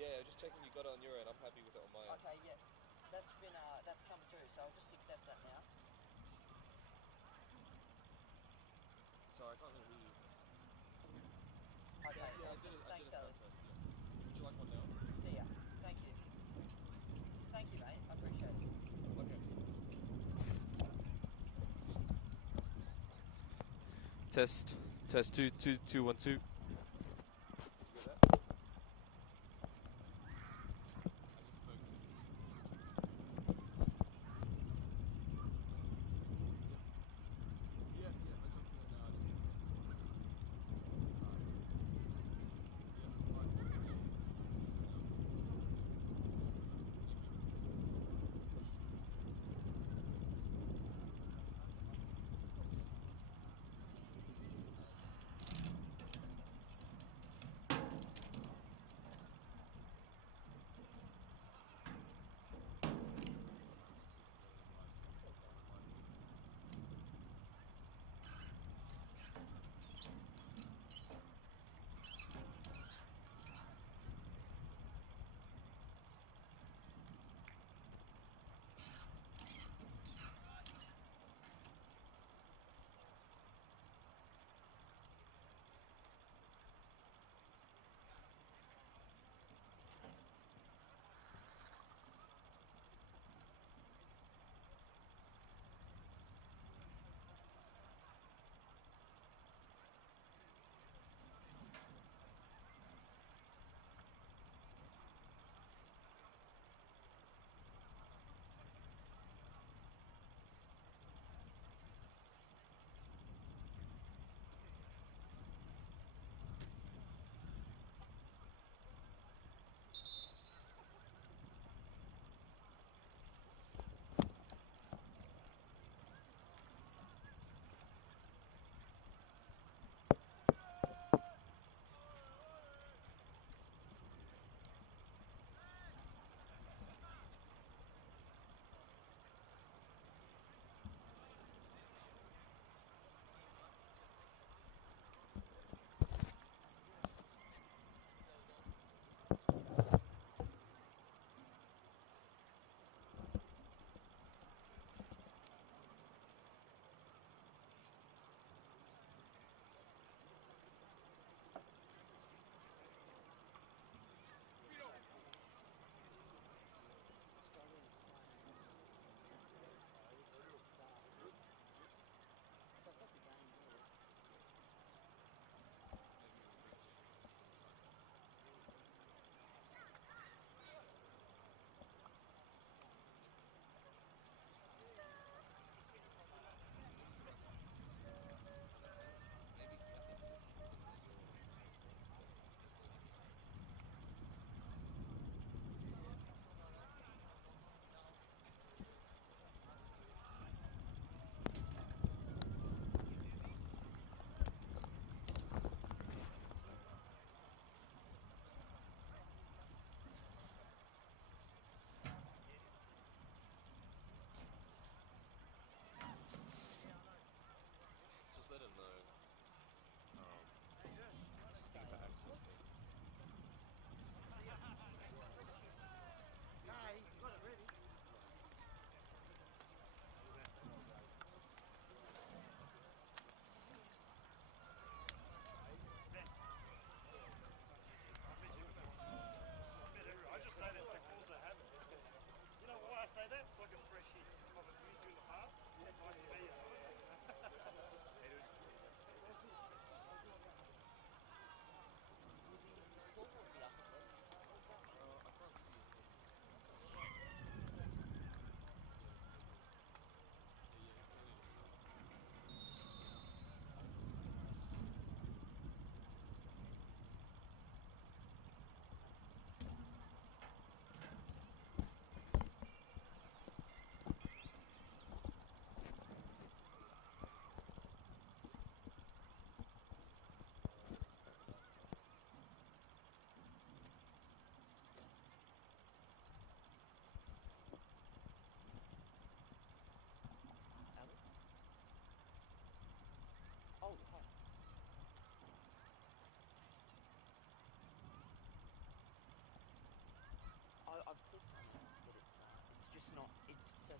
Yeah, just checking you got it on your end. I'm happy with it on my end. Okay, yeah. That's been that's come through, so I'll just accept that now. Sorry, I can't really hear you. Okay, Yeah, awesome. I Thanks, did a sound Alex. test, yeah. Would you like one now? See ya. Thank you. Thank you, mate. I appreciate it. Okay. Test. Test 2 2 2 1 2. You got that? I just spoke. Yeah, adjusting it now.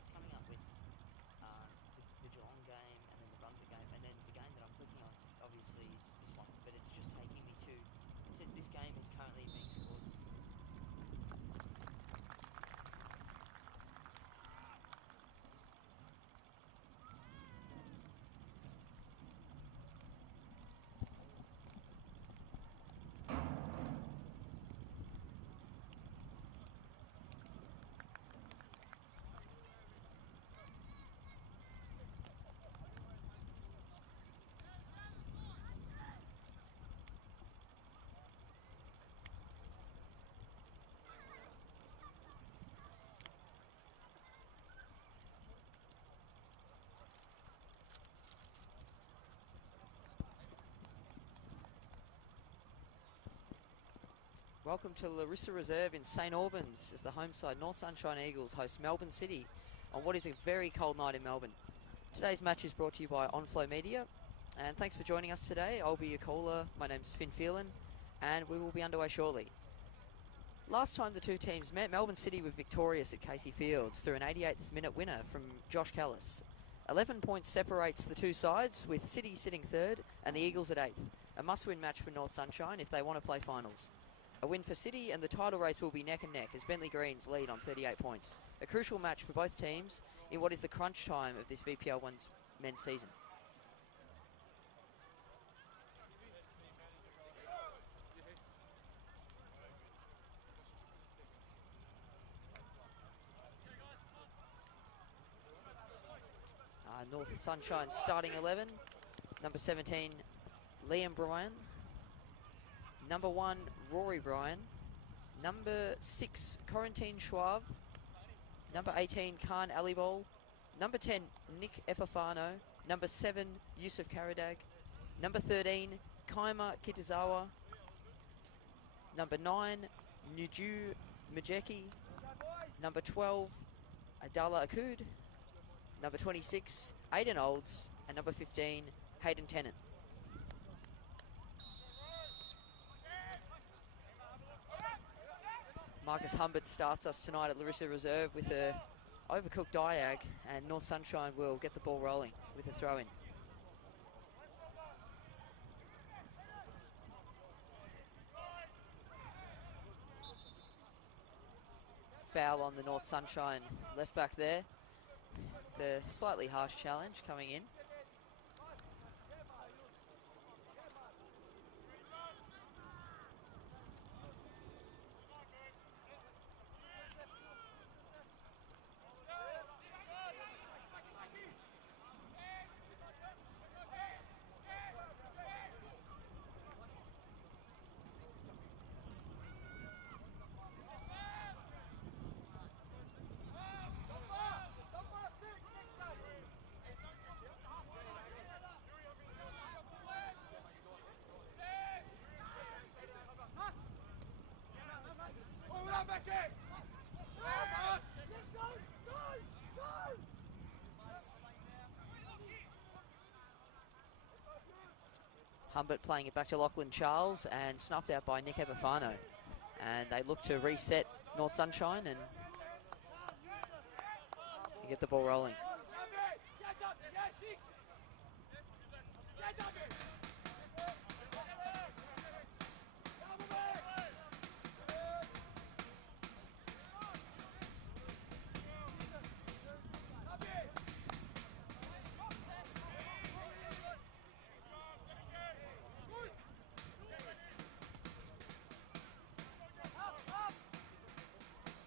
it's coming up with the Geelong game and then the Brunswick game, and then the game that I'm clicking on obviously is this one, but it's just taking me to, it says this game is currently being scored. Welcome to Larissa Reserve in St Albans as the home side North Sunshine Eagles host Melbourne City on what is a very cold night in Melbourne. Today's match is brought to you by Onflow Media, and thanks for joining us today. I'll be your caller. My name's Finn Phelan, and we will be underway shortly. Last time the two teams met, Melbourne City were victorious at Casey Fields through an 88th minute winner from Josh Callis. 11 points separates the two sides, with City sitting third and the Eagles at 8th. A must-win match for North Sunshine if they want to play finals. A win for City and the title race will be neck and neck as Bentley Greens lead on 38 points. A crucial match for both teams in what is the crunch time of this VPL 1's men's season. North Sunshine starting 11. Number 17, Liam Bryan. Number 1, Rory Bryan. Number 6, Corentin Schwab. Number 18, Khan Alibol. Number 10, Nick Epifano. Number 7, Yusuf Karadag. Number 13, Kaima Kitazawa. Number 9, Nuju Majeki. Number 12, Adala Akud. Number 26, Aidan Olds. And number 15, Hayden Tennant. Marcus Humbert starts us tonight at Larissa Reserve with a overcooked diag, and North Sunshine will get the ball rolling with a throw-in. Foul on the North Sunshine left back there. The slightly harsh challenge coming in. Humbert playing it back to Lachlan Charles and snuffed out by Nick Epifano. And they look to reset North Sunshine and get the ball rolling.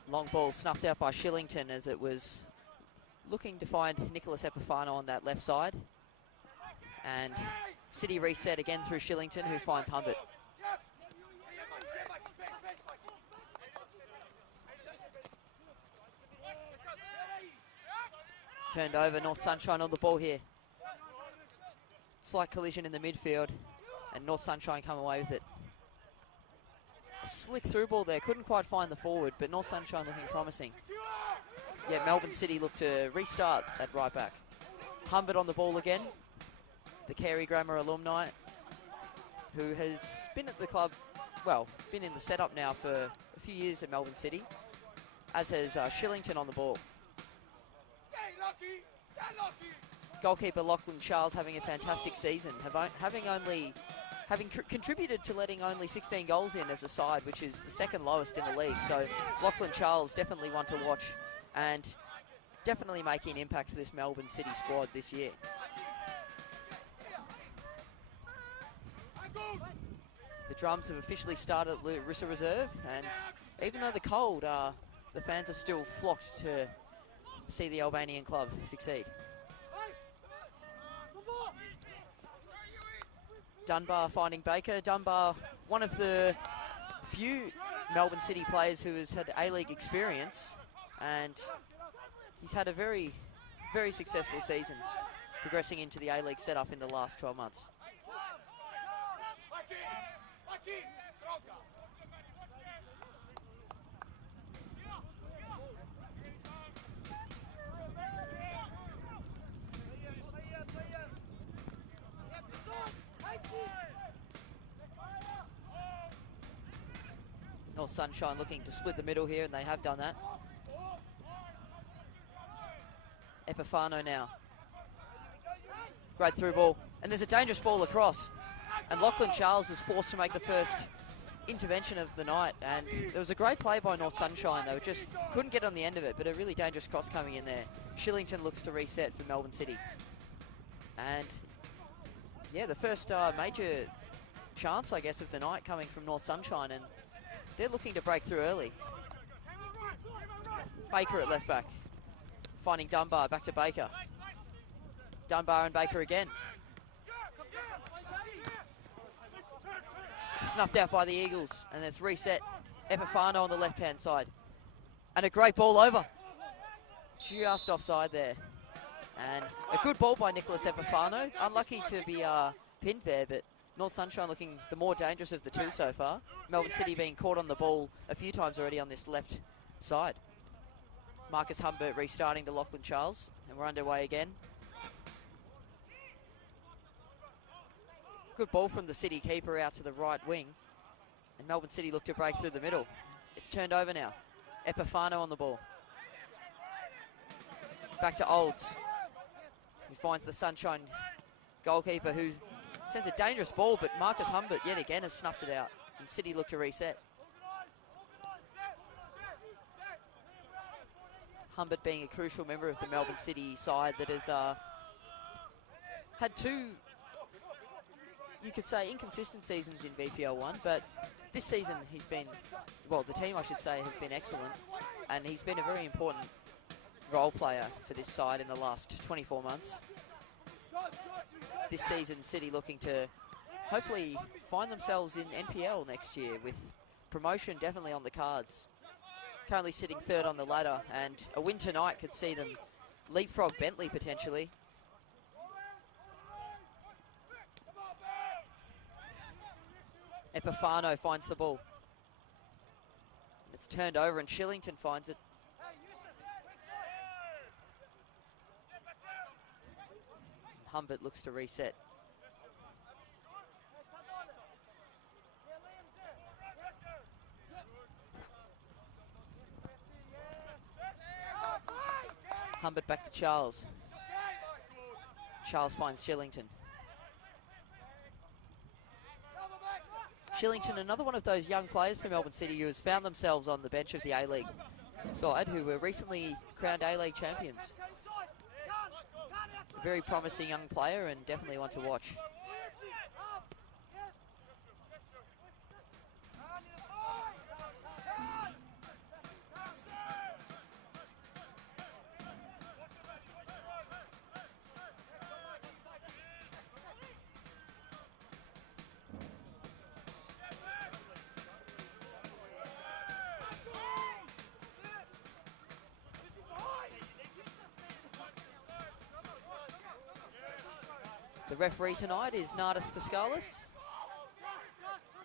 Long ball snuffed out by Shillington as it was looking to find Nicholas Epifano on that left side. And City reset again through Shillington, who finds Humbert. Turned over, North Sunshine on the ball here. Slight collision in the midfield, and North Sunshine come away with it. A slick through ball there, couldn't quite find the forward, but North Sunshine looking promising. Yeah, Melbourne City look to restart at right back. Humbert on the ball again, the Carey Grammar alumni, who has been at the club, well, been in the setup now for a few years at Melbourne City, as has Shillington on the ball. Goalkeeper Lachlan Charles having a fantastic season, having contributed to letting only 16 goals in as a side, which is the second lowest in the league. So Lachlan Charles definitely one to watch and definitely making an impact for this Melbourne City squad this year. The drums have officially started at Larissa Reserve, and even though the cold, the fans have still flocked to see the Albanian club succeed. Dunbar finding Baker. Dunbar, one of the few Melbourne City players who has had A-League experience, and he's had a very, very successful season, progressing into the A-League setup in the last 12 months. North Sunshine looking to split the middle here, and they have done that. Epifano now. Great through ball. And there's a dangerous ball across. And Lachlan Charles is forced to make the first intervention of the night. And there was a great play by North Sunshine. They just couldn't get on the end of it, but a really dangerous cross coming in there. Shillington looks to reset for Melbourne City. And yeah, the first major chance, I guess, of the night coming from North Sunshine. And they're looking to break through early. Baker at left back. Finding Dunbar, back to Baker. Dunbar and Baker again. Snuffed out by the Eagles, and it's reset. Epifano on the left-hand side. And a great ball over. Just offside there. And a good ball by Nicholas Epifano. Unlucky to be pinned there, but North Sunshine looking the more dangerous of the two so far. Melbourne City being caught on the ball a few times already on this left side. Marcus Humbert restarting to Lachlan Charles, and we're underway again. Good ball from the City keeper out to the right wing, and Melbourne City look to break through the middle. It's turned over now. Epifano on the ball. Back to Olds, who finds the Sunshine goalkeeper, who sends a dangerous ball, but Marcus Humbert yet again has snuffed it out, and City look to reset. Humbert being a crucial member of the Melbourne City side that has had two, you could say, inconsistent seasons in VPL1, but this season he's been, well, the team I should say have been excellent, and he's been a very important role player for this side in the last 24 months. This season, City looking to hopefully find themselves in NPL next year, with promotion definitely on the cards. Currently sitting third on the ladder, and a win tonight could see them leapfrog Bentley potentially. Epifano finds the ball. It's turned over and Shillington finds it. Humbert looks to reset. Humbert back to Charles. Charles finds Shillington. Shillington, another one of those young players for Melbourne City who has found themselves on the bench of the A-League side, who were recently crowned A-League champions. A very promising young player and definitely one to watch. The referee tonight is Nardis Pascalis.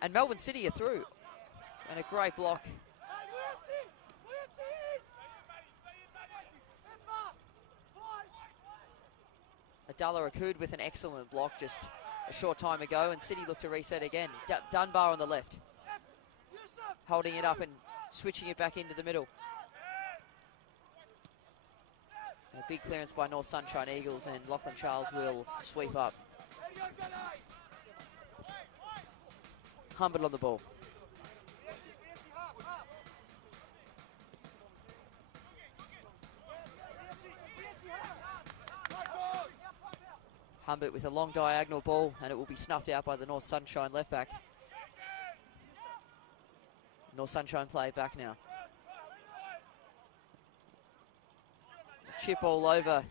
And Melbourne City are through. And a great block. Adala Akud with an excellent block just a short time ago, and City look to reset again. Dunbar on the left. Holding it up and switching it back into the middle. A big clearance by North Sunshine Eagles, and Lachlan Charles will sweep up. Humbert on the ball. Humbert with a long diagonal ball, and it will be snuffed out by the North Sunshine left back. North Sunshine play back now. Chip all over.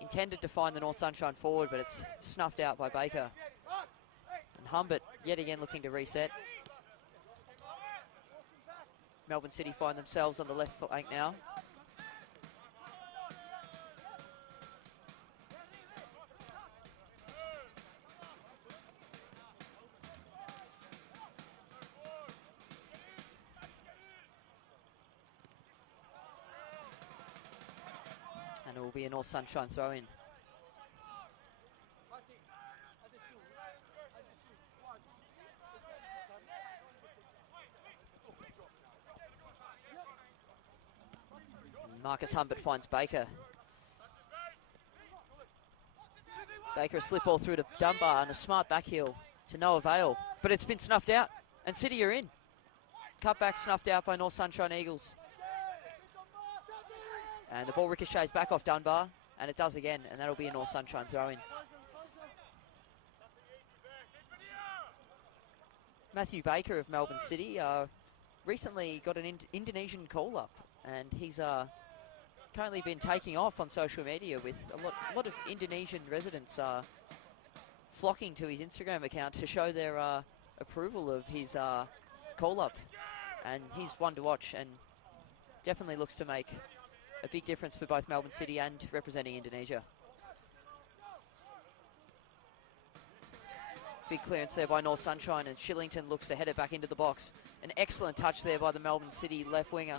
Intended to find the North Sunshine forward, but it's snuffed out by Baker. And Humbert yet again looking to reset. Melbourne City find themselves on the left flank now. And it will be a North Sunshine throw in. Marcus Humbert finds Baker. Baker a slip ball through to Dunbar and a smart back heel to no avail. But it's been snuffed out and City are in. Cutback snuffed out by North Sunshine Eagles. And the ball ricochets back off Dunbar, and it does again, and that'll be a North Sunshine throw-in. Matthew Baker of Melbourne City recently got an Indonesian call-up, and he's currently been taking off on social media with a lot of Indonesian residents flocking to his Instagram account to show their approval of his call-up. And he's one to watch, and definitely looks to make a big difference for both Melbourne City and representing Indonesia. Big clearance there by North Sunshine, and Shillington looks to head it back into the box. An excellent touch there by the Melbourne City left winger.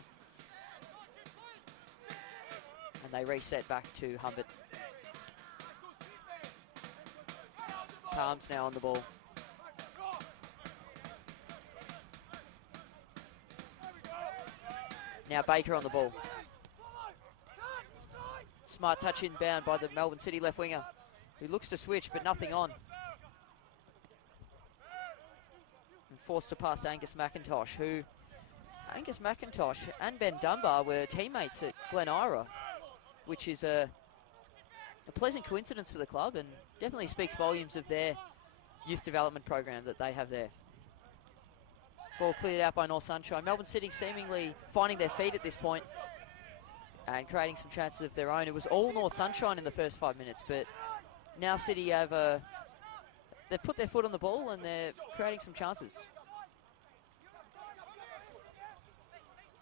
And they reset back to Humbert. Calms now on the ball. Now Baker on the ball. Smart touch inbound by the Melbourne City left winger, who looks to switch, but nothing on. And forced to pass to Angus McIntosh, who... Angus McIntosh and Ben Dunbar were teammates at Glen Ira, which is a pleasant coincidence for the club and definitely speaks volumes of their youth development program that they have there. Ball cleared out by North Sunshine. Melbourne City seemingly finding their feet at this point and creating some chances of their own. It was all North Sunshine in the first 5 minutes, but now City have they've put their foot on the ball and they're creating some chances.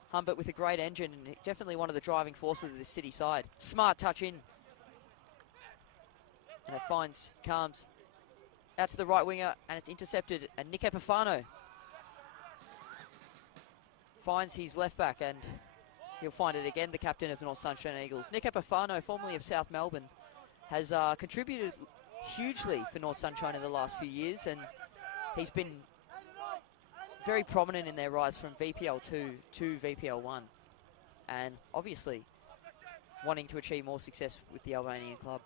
Humbert with a great engine and definitely one of the driving forces of this City side. Smart touch in. And it finds Calms out to the right winger, and it's intercepted, and Nick Epifano finds his left back, and he'll find it again, the captain of the North Sunshine Eagles. Nick Epifano, formerly of South Melbourne, has contributed hugely for North Sunshine in the last few years, and he's been very prominent in their rise from VPL 2 to VPL 1, and obviously wanting to achieve more success with the Albanian club.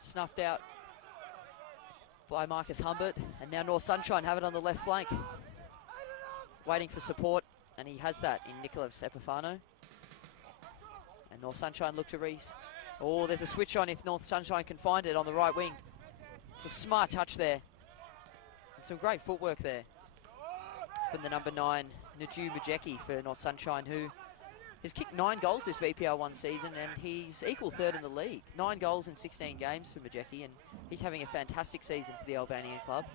Snuffed out by Marcus Humbert, and now North Sunshine have it on the left flank, waiting for support, and he has that in Nicholas Epifano. And North Sunshine look to Reese. Oh, there's a switch on if North Sunshine can find it on the right wing. It's a smart touch there, and some great footwork there from the number 9, Naju Majeki for North Sunshine, who has kicked 9 goals this VPL 1 season, and he's equal third in the league. 9 goals in 16 games for Majeki, and he's having a fantastic season for the Albanian club.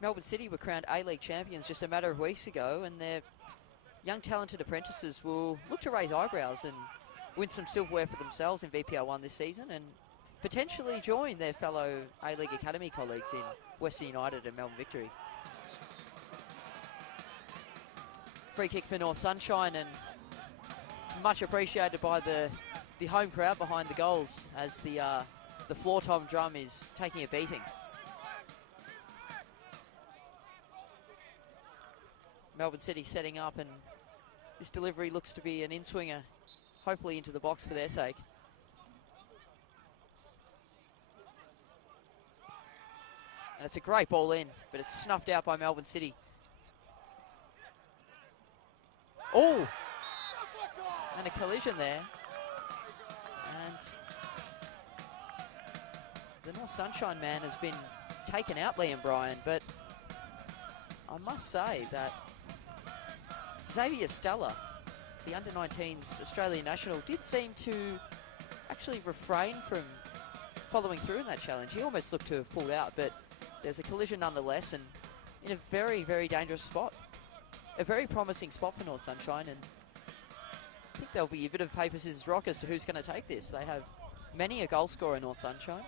Melbourne City were crowned A-League champions just a matter of weeks ago, and their young talented apprentices will look to raise eyebrows and win some silverware for themselves in VPL 1 this season and potentially join their fellow A-League Academy colleagues in Western United and Melbourne Victory. Free kick for North Sunshine, and it's much appreciated by the home crowd behind the goals as the floor tom drum is taking a beating. Melbourne City setting up, and this delivery looks to be an in-swinger, hopefully into the box for their sake. And it's a great ball in, but it's snuffed out by Melbourne City. Oh! And a collision there. And the North Sunshine man has been taken out, Liam Bryan, but I must say that Xavier Stella, the under-19s Australian national, did seem to actually refrain from following through in that challenge. He almost looked to have pulled out, but there's a collision nonetheless, and in a very, very dangerous spot. A very promising spot for North Sunshine, and I think there'll be a bit of paper, scissors, rock as to who's going to take this. They have many a goal scorer in North Sunshine.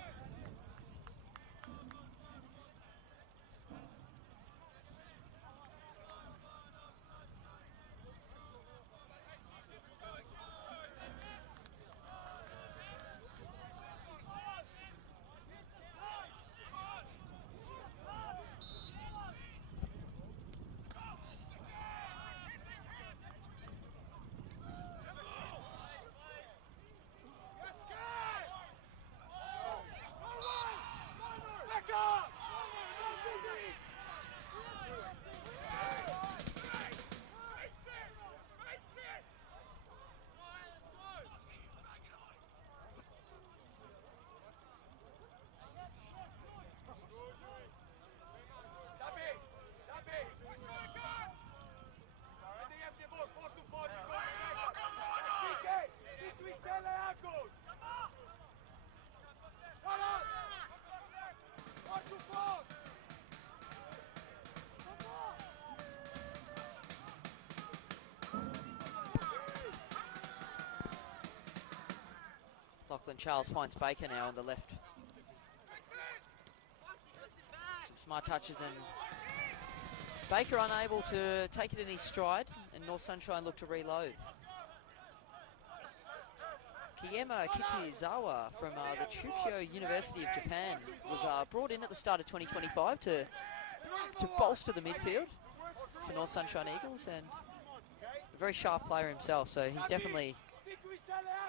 Lachlan Charles finds Baker now on the left. Some smart touches, and Baker unable to take it in his stride, and North Sunshine look to reload. Kiyama Kitizawa from the Chukyo University of Japan was brought in at the start of 2025 to bolster the midfield for North Sunshine Eagles, and a very sharp player himself, so he's definitely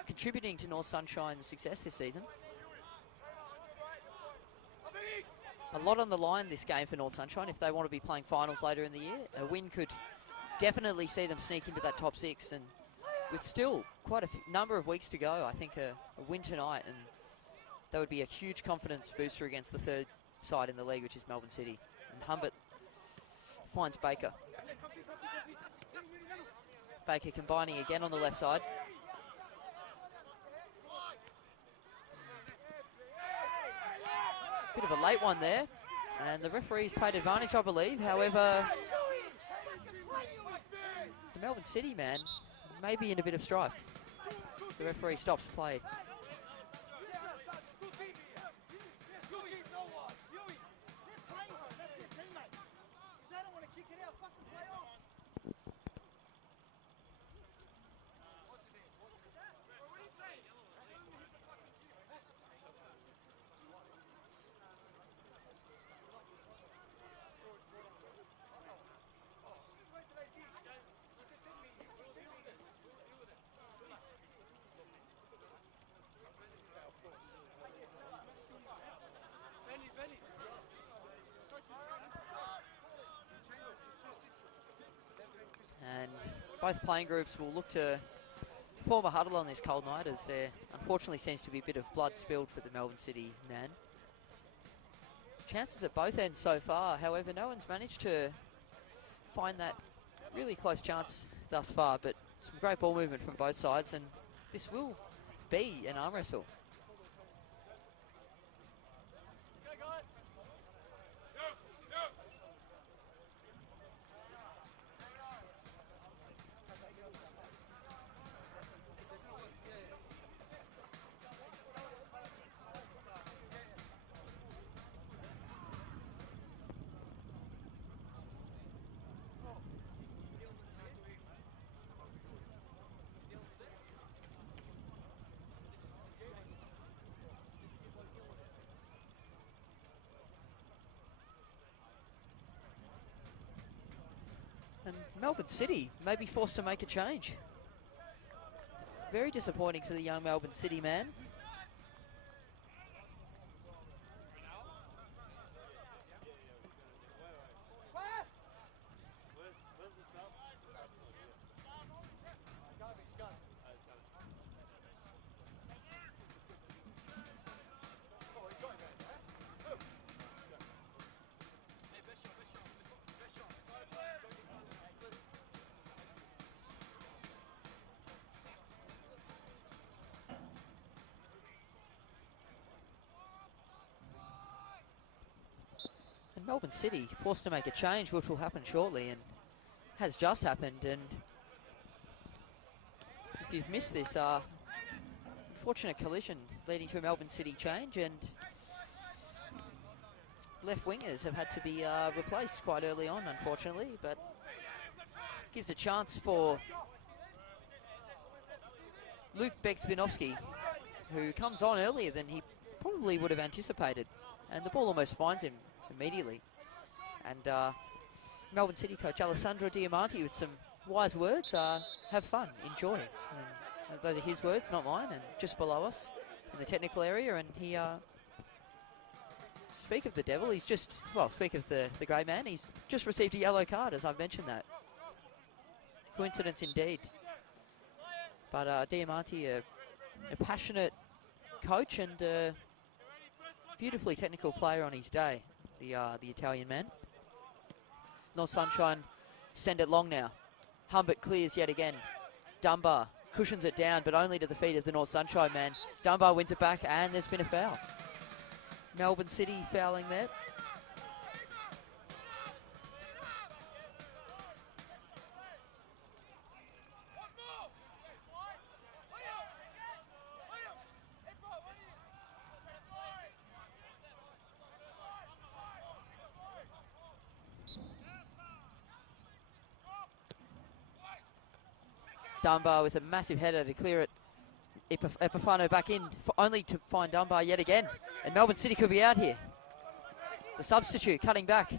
contributing to North Sunshine's success this season. A lot on the line this game for North Sunshine if they want to be playing finals later in the year. A win could definitely see them sneak into that top six, and with still quite a number of weeks to go, I think a win tonight, and that would be a huge confidence booster against the third side in the league, which is Melbourne City. And Humbert finds Baker. Baker combining again on the left side. Bit of a late one there, and the referee's paid advantage, I believe. However, the Melbourne City man may be in a bit of strife. The referee stops play. And both playing groups will look to form a huddle on this cold night, as there unfortunately seems to be a bit of blood spilled for the Melbourne City man. Chances at both ends so far, however, no one's managed to find that really close chance thus far, but some great ball movement from both sides, and this will be an arm wrestle. Melbourne City may be forced to make a change. Very disappointing for the young Melbourne City man. And Melbourne City forced to make a change, which will happen shortly, and has just happened. And if you've missed this, unfortunate collision leading to a Melbourne City change, and left wingers have had to be replaced quite early on, unfortunately, but gives a chance for Luke Begsvinovsky, who comes on earlier than he probably would have anticipated, and the ball almost finds him immediately. And Melbourne City coach Alessandro Diamanti with some wise words: have fun, enjoy. And those are his words, not mine. And just below us in the technical area, and he speak of the devil, he's just, well, speak of the grey man, he's just received a yellow card, as I've mentioned that. Coincidence indeed. But Diamanti, a passionate coach and a beautifully technical player on his day, the Italian man. North Sunshine send it long now. Humbert clears yet again. Dunbar cushions it down, but only to the feet of the North Sunshine man. Dunbar wins it back, and there's been a foul. Melbourne City fouling there. Dunbar with a massive header to clear it. Epifano back in, only to find Dunbar yet again. And Melbourne City could be out here. The substitute cutting back.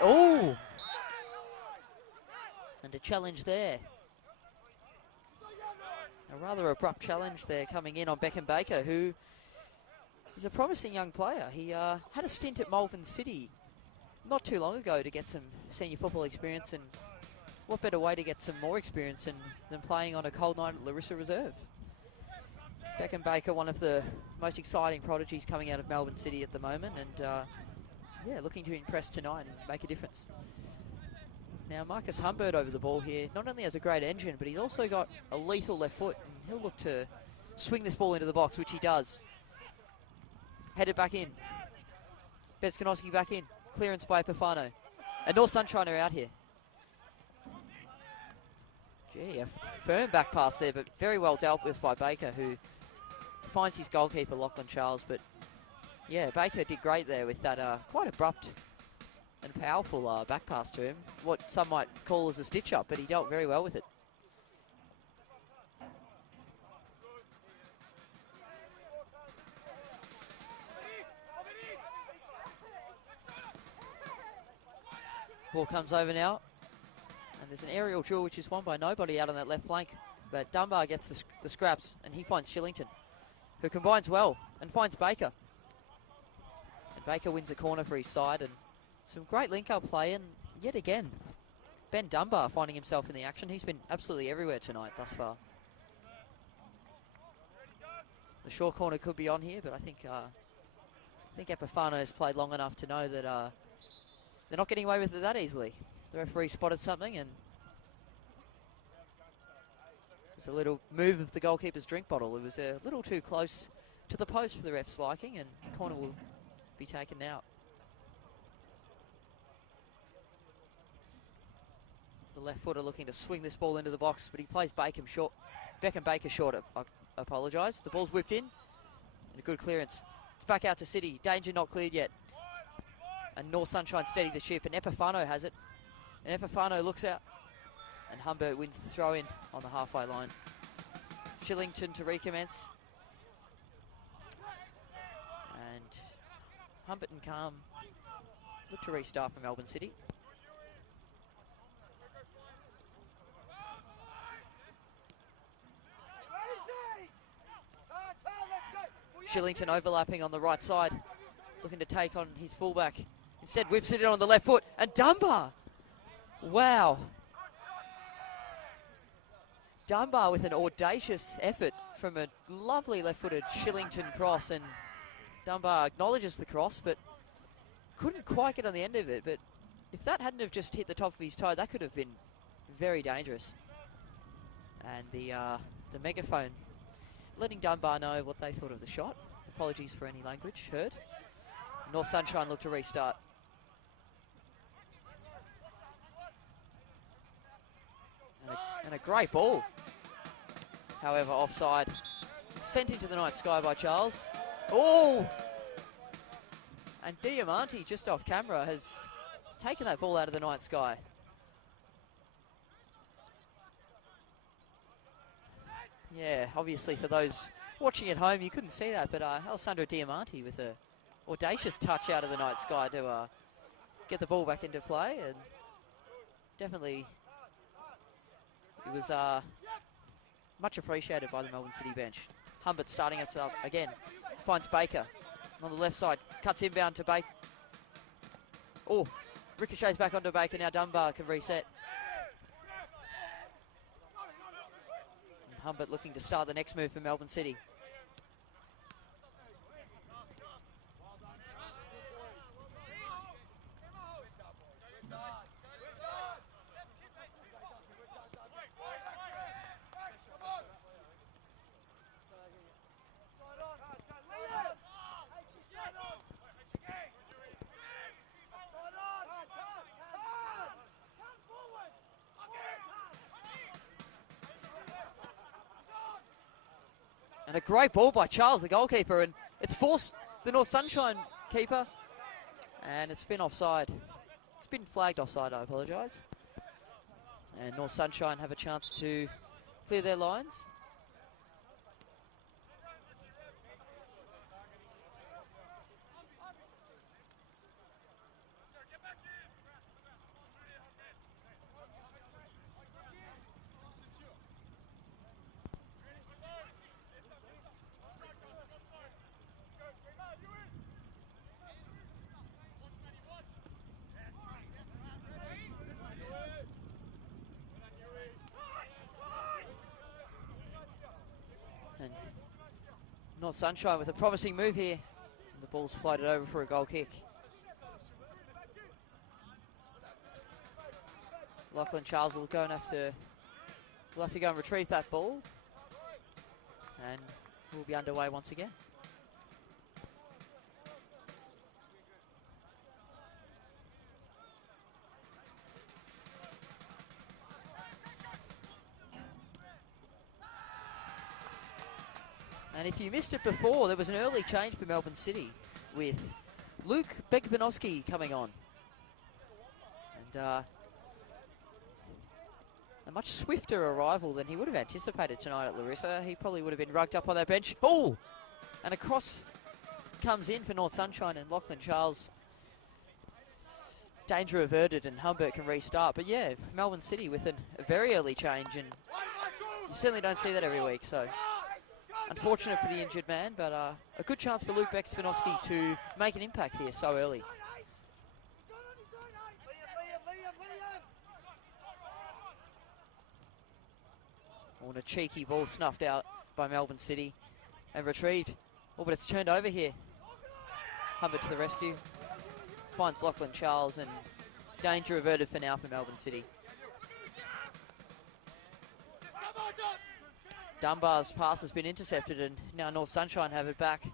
Oh! And a challenge there. A rather abrupt challenge there coming in on Beckham Baker, who is a promising young player. He had a stint at Melbourne City not too long ago to get some senior football experience, and what better way to get some more experience than playing on a cold night at Larissa Reserve. Beckham Baker, one of the most exciting prodigies coming out of Melbourne City at the moment, and yeah, looking to impress tonight and make a difference. Now Marcus Humbert over the ball here, not only has a great engine, but he's also got a lethal left foot, and he'll look to swing this ball into the box, which he does. Headed back in. Begsvinovsky back in. Clearance by Epifano. And North Sunshine are out here. Gee, a firm back pass there, but very well dealt with by Baker, who finds his goalkeeper, Lachlan Charles. But yeah, Baker did great there with that quite abrupt and powerful back pass to him. What some might call as a stitch-up, but he dealt very well with it. Ball comes over now. And there's an aerial duel which is won by nobody out on that left flank. But Dunbar gets the scraps, and he finds Shillington, who combines well and finds Baker. And Baker wins a corner for his side, and some great link-up play, and yet again, Ben Dunbar finding himself in the action. He's been absolutely everywhere tonight thus far. The short corner could be on here, but I think Epifano has played long enough to know that they're not getting away with it that easily. The referee spotted something, and there's a little move of the goalkeeper's drink bottle. It was a little too close to the post for the ref's liking, and the corner will be taken out. The left footer looking to swing this ball into the box, but he plays Beckham Baker short, I apologise. The ball's whipped in, and a good clearance. It's back out to City. Danger not cleared yet. And North Sunshine steady the ship, and Epifano has it. And Epifano looks out, and Humbert wins the throw-in on the halfway line. Shillington to recommence. And Humbert and Calm look to restart for Melbourne City. Shillington overlapping on the right side, looking to take on his fullback. Instead whips it in on the left foot, and Dunbar. Wow. Dunbar with an audacious effort from a lovely left-footed Shillington cross, and Dunbar acknowledges the cross, but couldn't quite get on the end of it. But if that hadn't have just hit the top of his toe, that could have been very dangerous. And the megaphone letting Dunbar know what they thought of the shot. Apologies for any language heard. North Sunshine look to restart. And a great ball. However, offside. It's sent into the night sky by Charles. Oh! And Diamante, just off camera, has taken that ball out of the night sky. Yeah, obviously for those watching at home, you couldn't see that, but Alessandro Diamante with a audacious touch out of the night sky to get the ball back into play, and definitely it was much appreciated by the Melbourne City bench. Humbert starting us up again, finds Baker on the left side, cuts inbound to Baker. Oh, ricochets back onto Baker, now Dunbar can reset. And Humbert looking to start the next move for Melbourne City. And a great ball by Charles, the goalkeeper, and it's forced the North Sunshine keeper, and it's been offside. It's been flagged offside, I apologise. And North Sunshine have a chance to clear their lines. And North Sunshine with a promising move here. And the ball's floated over for a goal kick. Lachlan Charles will go and have to go and retrieve that ball. And we'll be underway once again. And if you missed it before, there was an early change for Melbourne City with Luke Begbanowski coming on. And a much swifter arrival than he would have anticipated tonight at Larissa. He probably would have been rugged up on that bench. Oh! And a cross comes in for North Sunshine, and Lachlan Charles. Danger averted, and Humbert can restart. But yeah, Melbourne City with a very early change, and you certainly don't see that every week, so unfortunate for the injured man, but a good chance for Luke Begbanowski to make an impact here so early. Oh, and a cheeky ball snuffed out by Melbourne City and retrieved. Oh, but it's turned over here. Humbert to the rescue. Finds Lachlan Charles, and danger averted for now for Melbourne City. Dunbar's pass has been intercepted, and now North Sunshine have it back.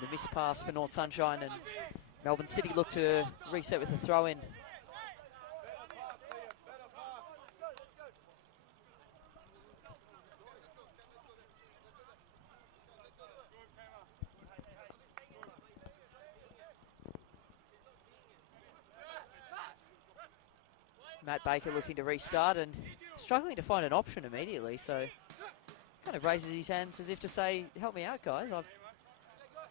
The missed pass for North Sunshine, and Melbourne City look to reset with a throw-in. Matt Baker looking to restart and struggling to find an option immediately, so kind of raises his hands as if to say, help me out, guys. I've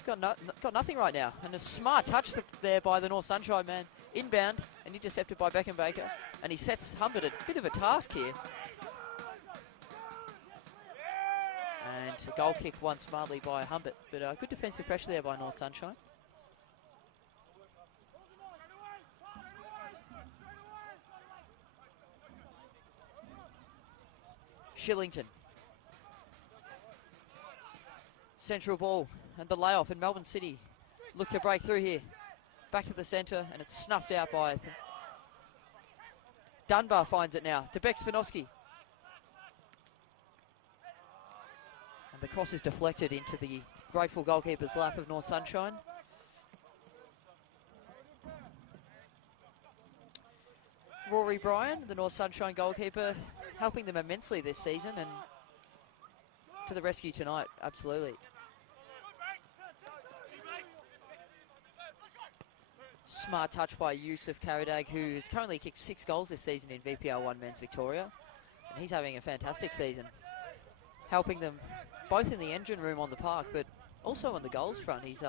got nothing right now. And a smart touch there by the North Sunshine man. Inbound and intercepted by Beckham Baker. And he sets Humbert a bit of a task here. And a goal kick won smartly by Humbert, but good defensive pressure there by North Sunshine. Shillington. Central ball and the layoff, and Melbourne City look to break through here. Back to the centre, and it's snuffed out by Dunbar finds it now to Bex-Finovsky. And the cross is deflected into the grateful goalkeeper's lap of North Sunshine. Rory Bryan, the North Sunshine goalkeeper, helping them immensely this season, and to the rescue tonight, absolutely. Smart touch by Yusuf Karadag, who has currently kicked 6 goals this season in VPL 1 Men's Victoria. And he's having a fantastic season, helping them both in the engine room on the park, but also on the goals front. He's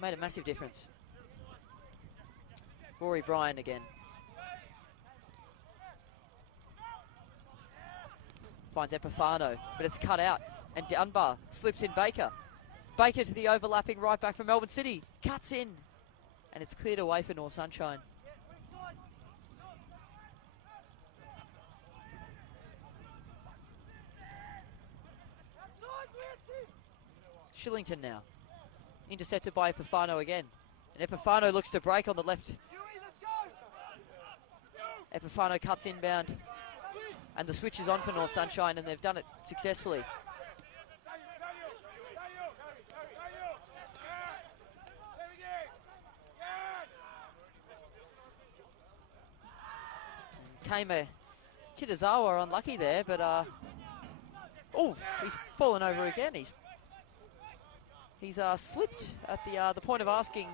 made a massive difference. Rory Bryan again. Finds Epifano, but it's cut out. And Dunbar slips in Baker. Baker to the overlapping right back from Melbourne City. Cuts in. And it's cleared away for North Sunshine. Shillington now. Intercepted by Epifano again. And Epifano looks to break on the left. Epifano cuts inbound. And the switch is on for North Sunshine, and they've done it successfully. Kame Kitazawa unlucky there, but oh, he's fallen over again. He's slipped at the point of asking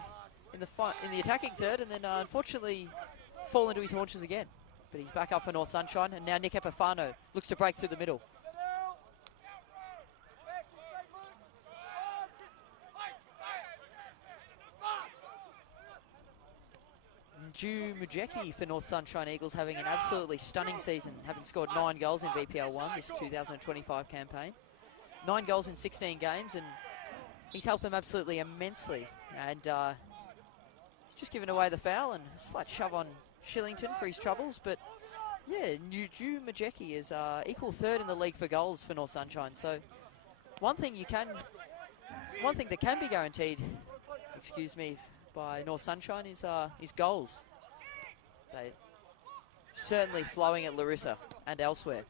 in the attacking third, and then unfortunately fallen to his haunches again. But he's back up for North Sunshine, and now Nick Epifano looks to break through the middle. Ju Mujeki for North Sunshine Eagles, having an absolutely stunning season, having scored 9 goals in VPL 1 this 2025 campaign. 9 goals in 16 games, and he's helped them absolutely immensely. And he's just given away the foul, and a slight shove on Shillington for his troubles. But yeah, Ju Mujeki is equal third in the league for goals for North Sunshine. So one thing that can be guaranteed, by North Sunshine is goals. They certainly flowing at Larissa and elsewhere.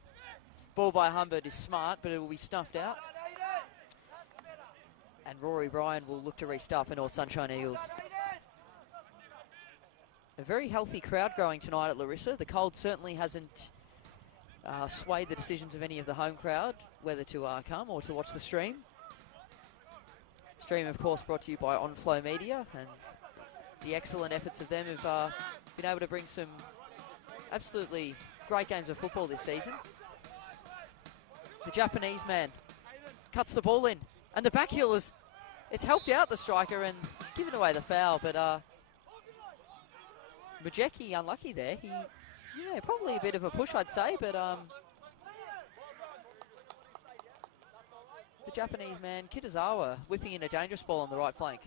Ball by Humbert is smart, but it will be snuffed out. And Rory Bryan will look to restart for North Sunshine Eagles. A very healthy crowd growing tonight at Larissa. The cold certainly hasn't swayed the decisions of any of the home crowd, whether to come or to watch the stream. Stream, of course, brought to you by OnFlow Media, and the excellent efforts of them have been able to bring some absolutely great games of football this season. The Japanese man cuts the ball in, and the back heel it's helped out the striker, and he's given away the foul, but Mujeki unlucky there. Probably a bit of a push, I'd say, but the Japanese man, Kitazawa, whipping in a dangerous ball on the right flank.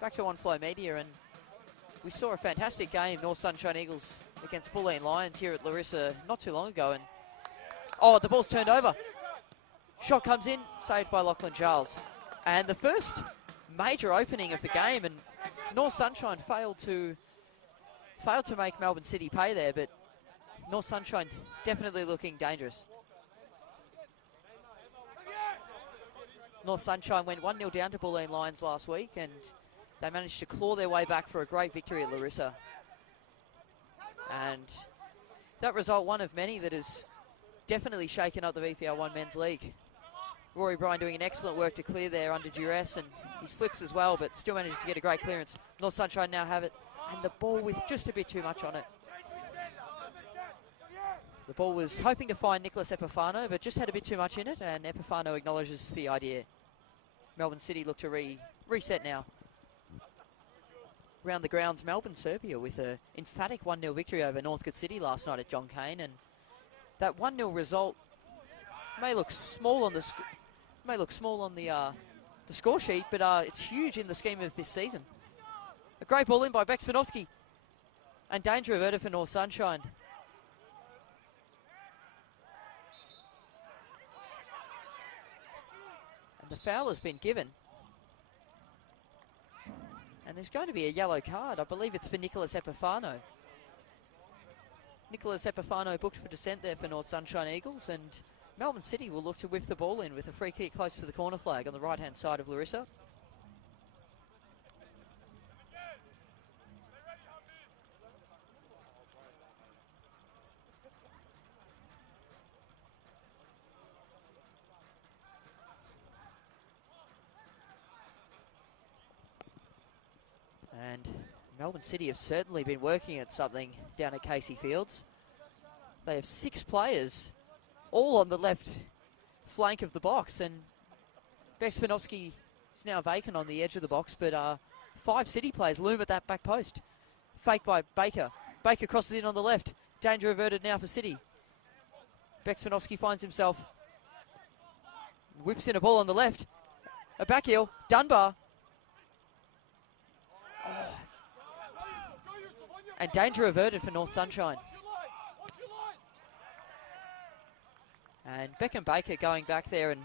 Back to OnFlow Media, and we saw a fantastic game, North Sunshine Eagles against Bulleen Lions here at Larissa not too long ago, and the ball's turned over. Shot comes in, saved by Lachlan Charles. And the first major opening of the game, and North Sunshine failed to make Melbourne City pay there, but North Sunshine definitely looking dangerous. North Sunshine went 1-0 down to Bulleen Lions last week, and they managed to claw their way back for a great victory at Larissa. And that result, one of many that has definitely shaken up the VPL 1 Men's League. Rory Bryan doing an excellent work to clear there under duress, and he slips as well, but still manages to get a great clearance. North Sunshine now have it, and the ball with just a bit too much on it. The ball was hoping to find Nicholas Epifano, but just had a bit too much in it, and Epifano acknowledges the idea. Melbourne City look to reset now. Round the grounds, Melbourne, Serbia, with an emphatic 1-0 victory over Northcote City last night at John Cain, and that 1-0 result may look small on the the score sheet, but it's huge in the scheme of this season. A great ball in by Beksvanovsky, and danger averted for North Sunshine. And the foul has been given. And there's going to be a yellow card. I believe it's for Nicholas Epifano. Nicholas Epifano booked for dissent there for North Sunshine Eagles, and Melbourne City will look to whip the ball in with a free kick close to the corner flag on the right-hand side of Larissa. And Melbourne City have certainly been working at something down at Casey Fields. They have 6 players, all on the left flank of the box, and Beksvanovsky is now vacant on the edge of the box, but 5 City players loom at that back post. Fake by Baker. Baker crosses in on the left. Danger averted now for City. Beksvanovsky finds himself. Whips in a ball on the left. A back heel. Dunbar. And danger averted for North Sunshine. And Beckham Baker going back there and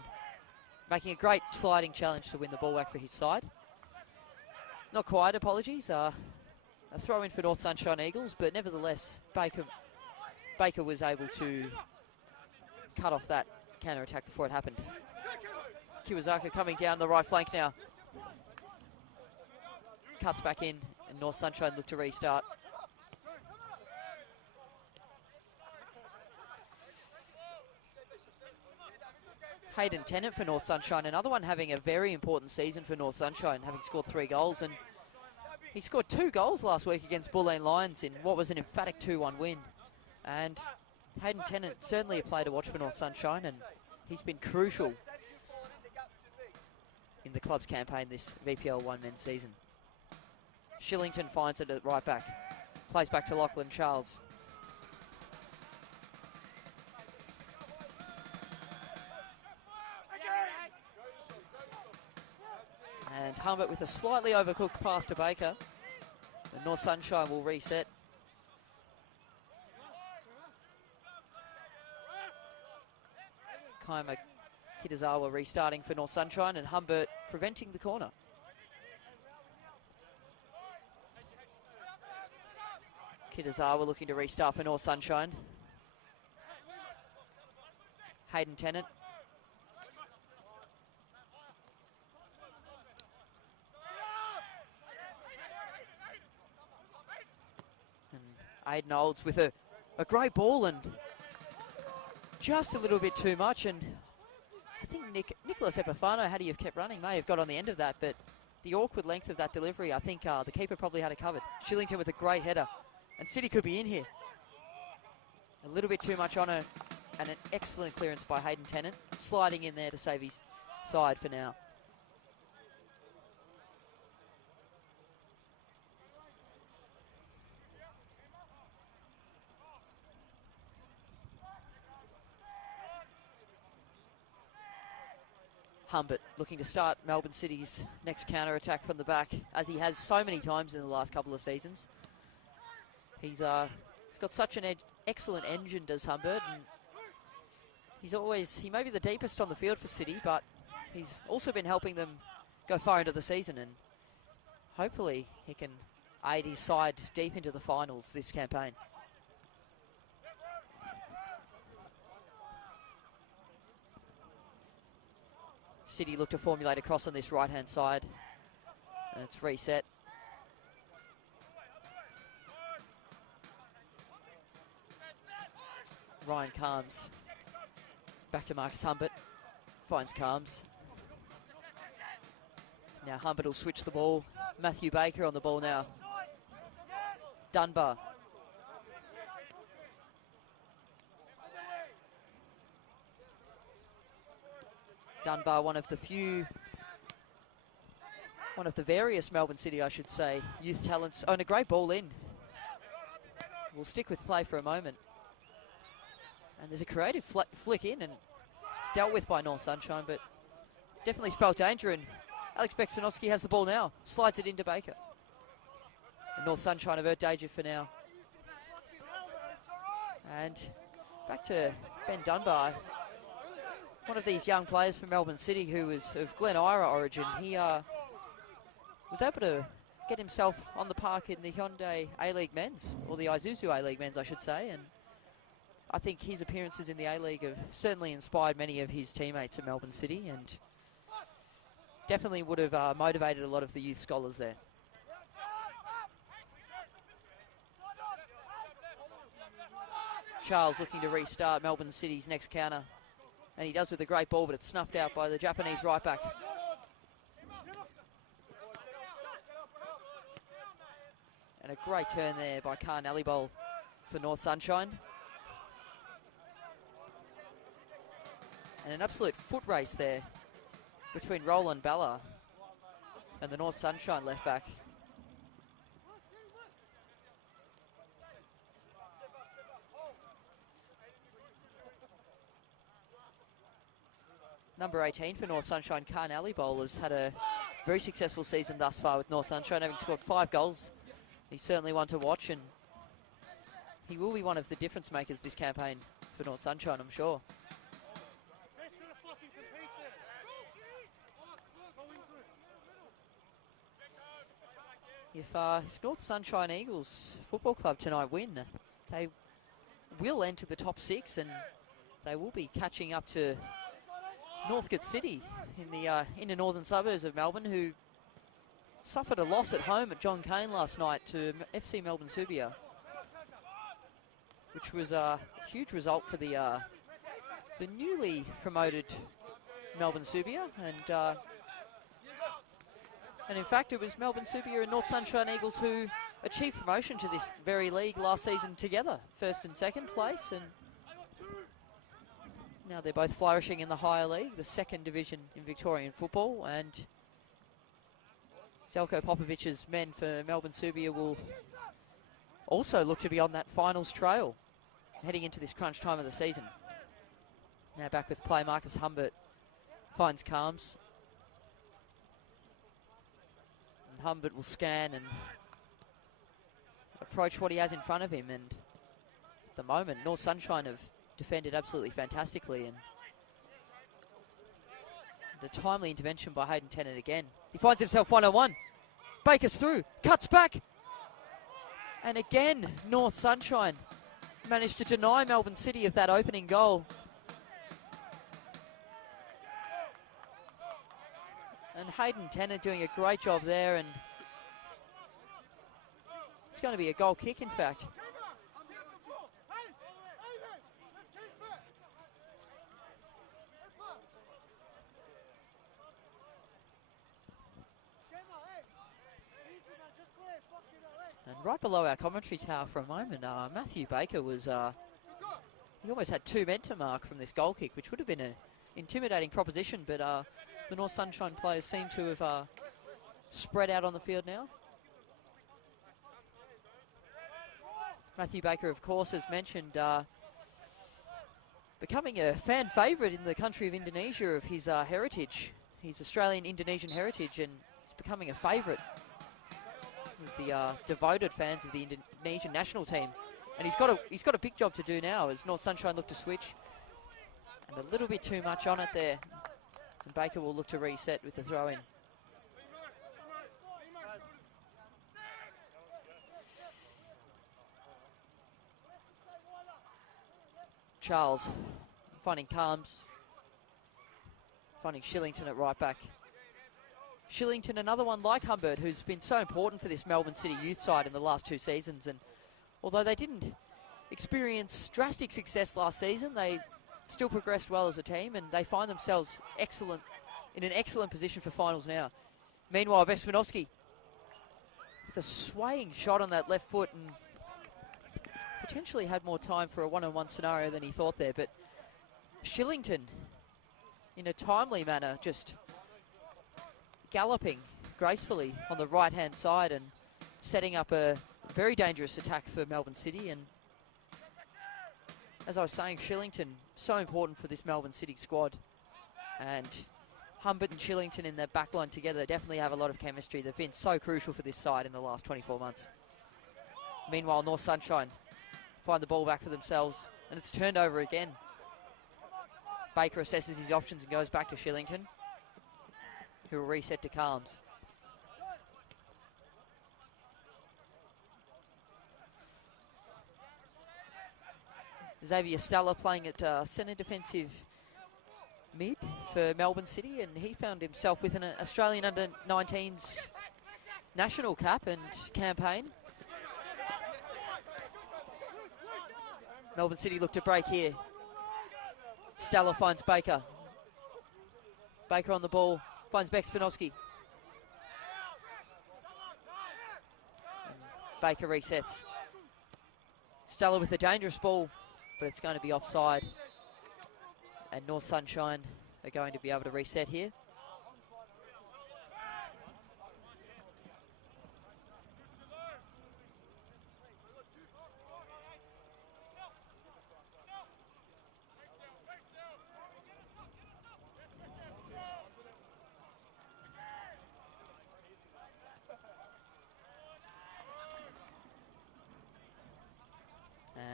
making a great sliding challenge to win the ball back for his side. Not quite, apologies. A throw in for North Sunshine Eagles, but nevertheless, Baker was able to cut off that counter-attack before it happened. Kiwasaka coming down the right flank now. Cuts back in, and North Sunshine look to restart. Hayden Tennant for North Sunshine, another one having a very important season for North Sunshine, having scored 3 goals, and he scored 2 goals last week against Bull Lane Lions in what was an emphatic 2-1 win. And Hayden Tennant certainly a player to watch for North Sunshine, and he's been crucial in the club's campaign this VPL 1 men's season. Shillington finds it at right back, plays back to Lachlan Charles. And Humbert with a slightly overcooked pass to Baker. And North Sunshine will reset. Kaima Kitazawa restarting for North Sunshine, and Humbert preventing the corner. Kitazawa looking to restart for North Sunshine. Hayden Tennant. Aiden Olds with a great ball, and just a little bit too much, and I think Nicholas Epifano, had he have kept running, may have got on the end of that, but the awkward length of that delivery, I think the keeper probably had it covered. Shillington with a great header, and City could be in here. A little bit too much on it, and an excellent clearance by Hayden Tennant, sliding in there to save his side for now. Humbert looking to start Melbourne City's next counter-attack from the back, as he has so many times in the last couple of seasons. He's got such an excellent engine, does Humbert, and he may be the deepest on the field for City, but he's also been helping them go far into the season, and hopefully he can aid his side deep into the finals this campaign. City look to formulate a cross on this right-hand side, and it's reset. Ryan Carms back to Marcus Humbert, finds Carms. Now Humbert will switch the ball. Matthew Baker on the ball now. Dunbar. Dunbar, one of the various Melbourne City, I should say, youth talents. Oh, and a great ball in. We'll stick with play for a moment. And there's a creative flick in, and it's dealt with by North Sunshine, but definitely spelled danger, and Alex Beksanovsky has the ball now. Slides it into Baker. And North Sunshine avert danger for now. And back to Ben Dunbar. One of these young players from Melbourne City who was of Glen Ira origin. He was able to get himself on the park in the Hyundai A-League men's, or the Isuzu A-League men's, I should say. And I think his appearances in the A-League have certainly inspired many of his teammates at Melbourne City, and definitely would have motivated a lot of the youth scholars there. Charles looking to restart Melbourne City's next counter. And he does with a great ball, but it's snuffed out by the Japanese right back. And a great turn there by Khan Alibol for North Sunshine. And an absolute foot race there between Roland Balla and the North Sunshine left back. Number 18 for North Sunshine, Khan Alibol, has had a very successful season thus far with North Sunshine, having scored 5 goals. He's certainly one to watch, and he will be one of the difference makers this campaign for North Sunshine, I'm sure. If North Sunshine Eagles Football Club tonight win, they will enter the top 6, and they will be catching up to Northcote City in the inner northern suburbs of Melbourne, who suffered a loss at home at John Cain last night to FC Melbourne Subia, which was a huge result for the newly promoted Melbourne Subia, and in fact it was Melbourne Subia and North Sunshine Eagles who achieved promotion to this very league last season together, first and second place, and now they're both flourishing in the higher league, the second division in Victorian football, and Zelko Popovic's men for Melbourne Subia will also look to be on that finals trail heading into this crunch time of the season. Now back with play, Marcus Humbert finds Calms. And Humbert will scan and approach what he has in front of him, and at the moment North Sunshine have defended absolutely fantastically, and the timely intervention by Hayden Tennant again. He finds himself 1-on-1. Baker's through, cuts back, and again North Sunshine managed to deny Melbourne City of that opening goal. And Hayden Tennant doing a great job there, and it's going to be a goal kick, in fact. And right below our commentary tower for a moment, Matthew Baker was, he almost had 2 men to mark from this goal kick, which would have been an intimidating proposition, but the North Sunshine players seem to have spread out on the field now. Matthew Baker, of course, as mentioned, becoming a fan favourite in the country of Indonesia of his heritage. His Australian-Indonesian heritage, and he's becoming a favourite with the devoted fans of the Indonesian national team. And he's got a big job to do now as North Sunshine look to switch. And a little bit too much on it there. And Baker will look to reset with the throw-in. Charles finding Calms, finding Shillington at right back. Shillington, another one like Humbert, who's been so important for this Melbourne City youth side in the last 2 seasons. And although they didn't experience drastic success last season, they still progressed well as a team, and they find themselves in an excellent position for finals now. Meanwhile, Besmanovsky with a swaying shot on that left foot, and potentially had more time for a 1-on-1 scenario than he thought there. But Shillington, in a timely manner, just galloping gracefully on the right-hand side and setting up a very dangerous attack for Melbourne City. And as I was saying, Shillington, so important for this Melbourne City squad. And Humbert and Shillington in their backline together definitely have a lot of chemistry. They've been so crucial for this side in the last 24 months. Meanwhile, North Sunshine find the ball back for themselves, and it's turned over again. Baker assesses his options and goes back to Shillington, who will reset to Calms. Xavier Stella playing at centre defensive mid for Melbourne City, and he found himself with an Australian under-19s national cap and campaign. Melbourne City look to break here. Stella finds Baker. Baker on the ball, finds Bex Finovsky. Baker resets. Stella with a dangerous ball, but it's going to be offside. And North Sunshine are going to be able to reset here.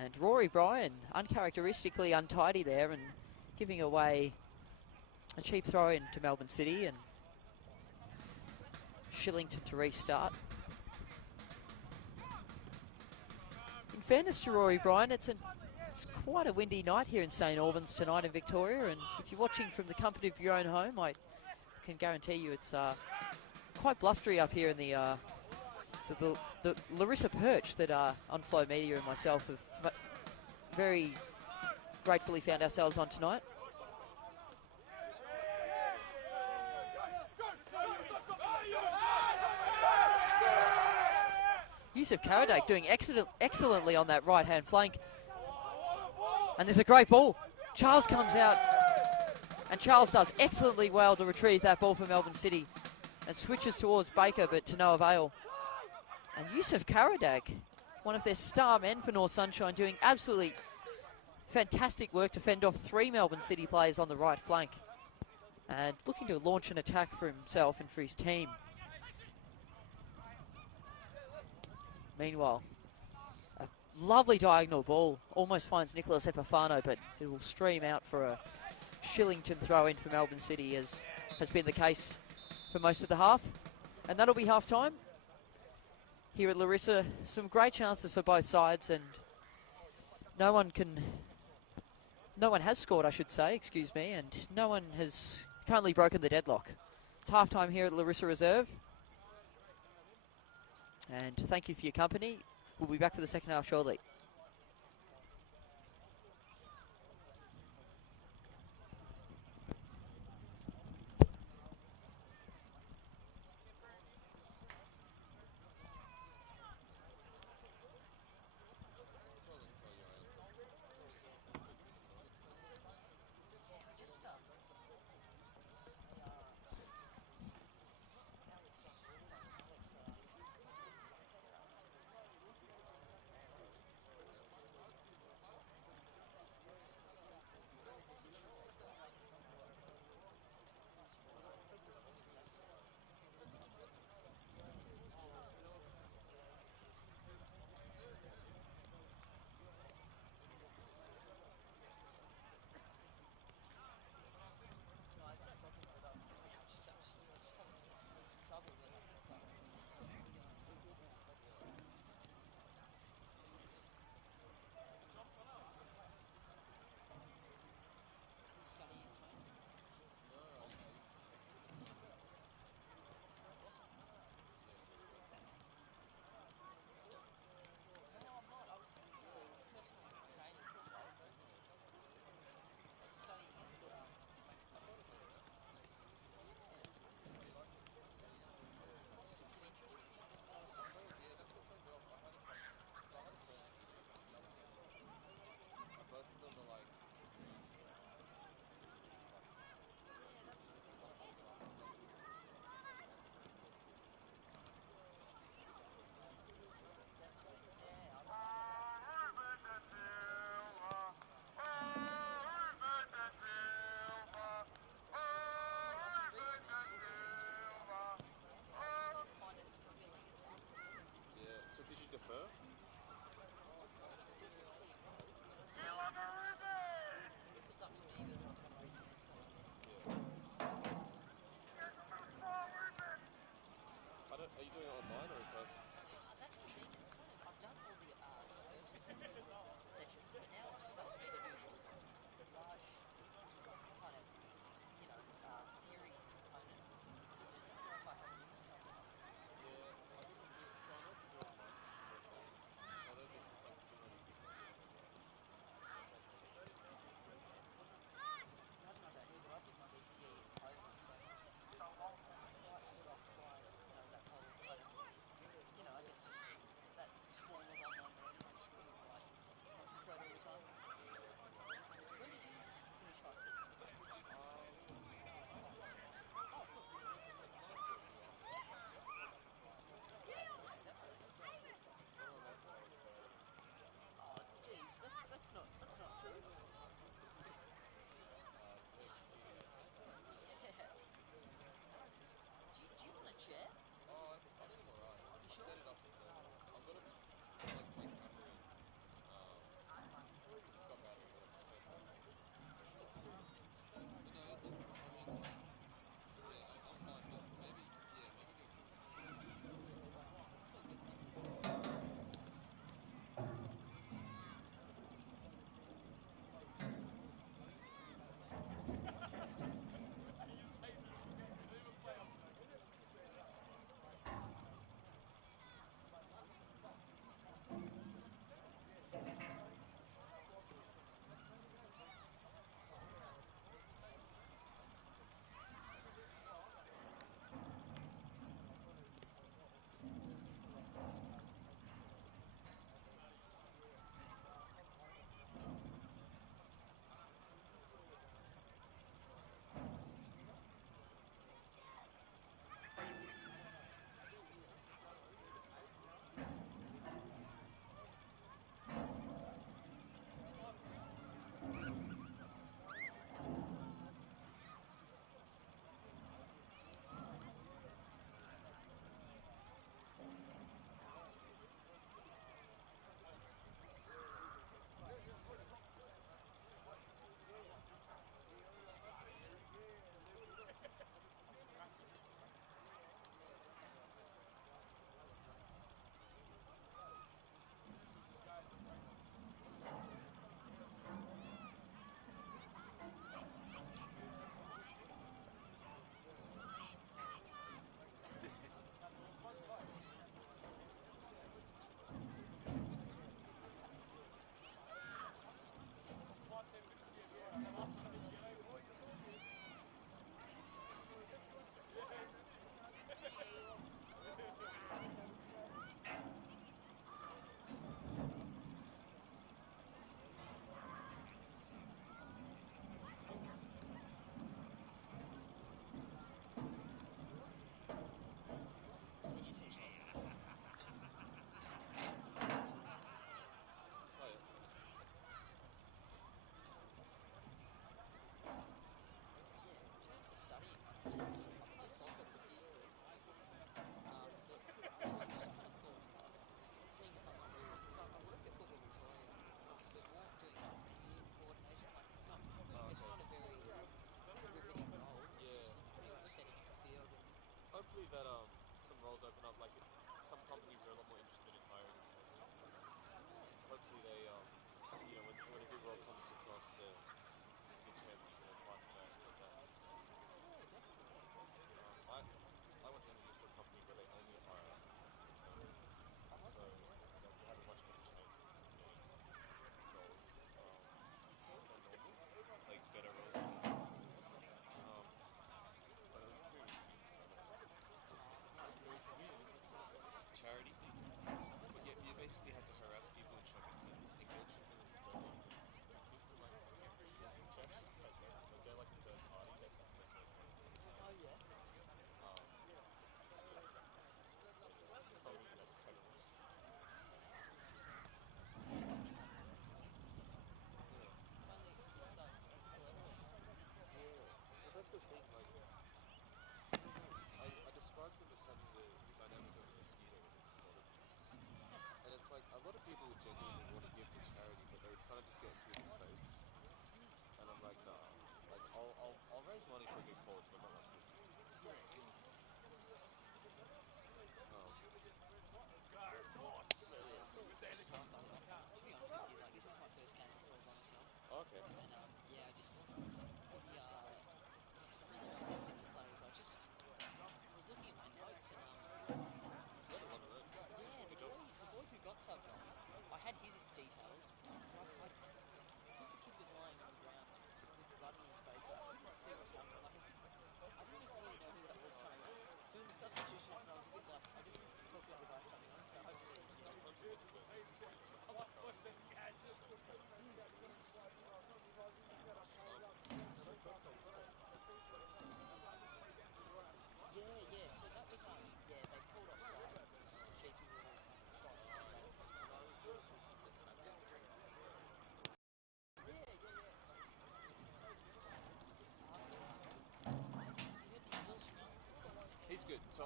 And Rory Bryan, uncharacteristically untidy there and giving away a cheap throw in to Melbourne City, and Shillington to restart. In fairness to Rory Bryan, it's quite a windy night here in St Albans tonight in Victoria, and if you're watching from the comfort of your own home, I can guarantee you it's quite blustery up here in the Larissa perch that On Flow Media and myself have very gratefully found ourselves on tonight. Yusuf Karadak doing excellently on that right-hand flank. And there's a great ball. Charles comes out, and Charles does excellently well to retrieve that ball for Melbourne City and switches towards Baker, but to no avail. And Yusuf Karadak, one of their star men for North Sunshine, doing absolutely fantastic work to fend off 3 Melbourne City players on the right flank. And looking to launch an attack for himself and for his team. Meanwhile, a lovely diagonal ball almost finds Nicholas Epifano, but it will stream out for a Shillington throw in for Melbourne City, as has been the case for most of the half. And that'll be half time. Here at Larissa, some great chances for both sides, and no one has scored, I should say, excuse me, and no one has currently broken the deadlock. It's half time here at Larissa Reserve. And thank you for your company. We'll be back for the second half shortly.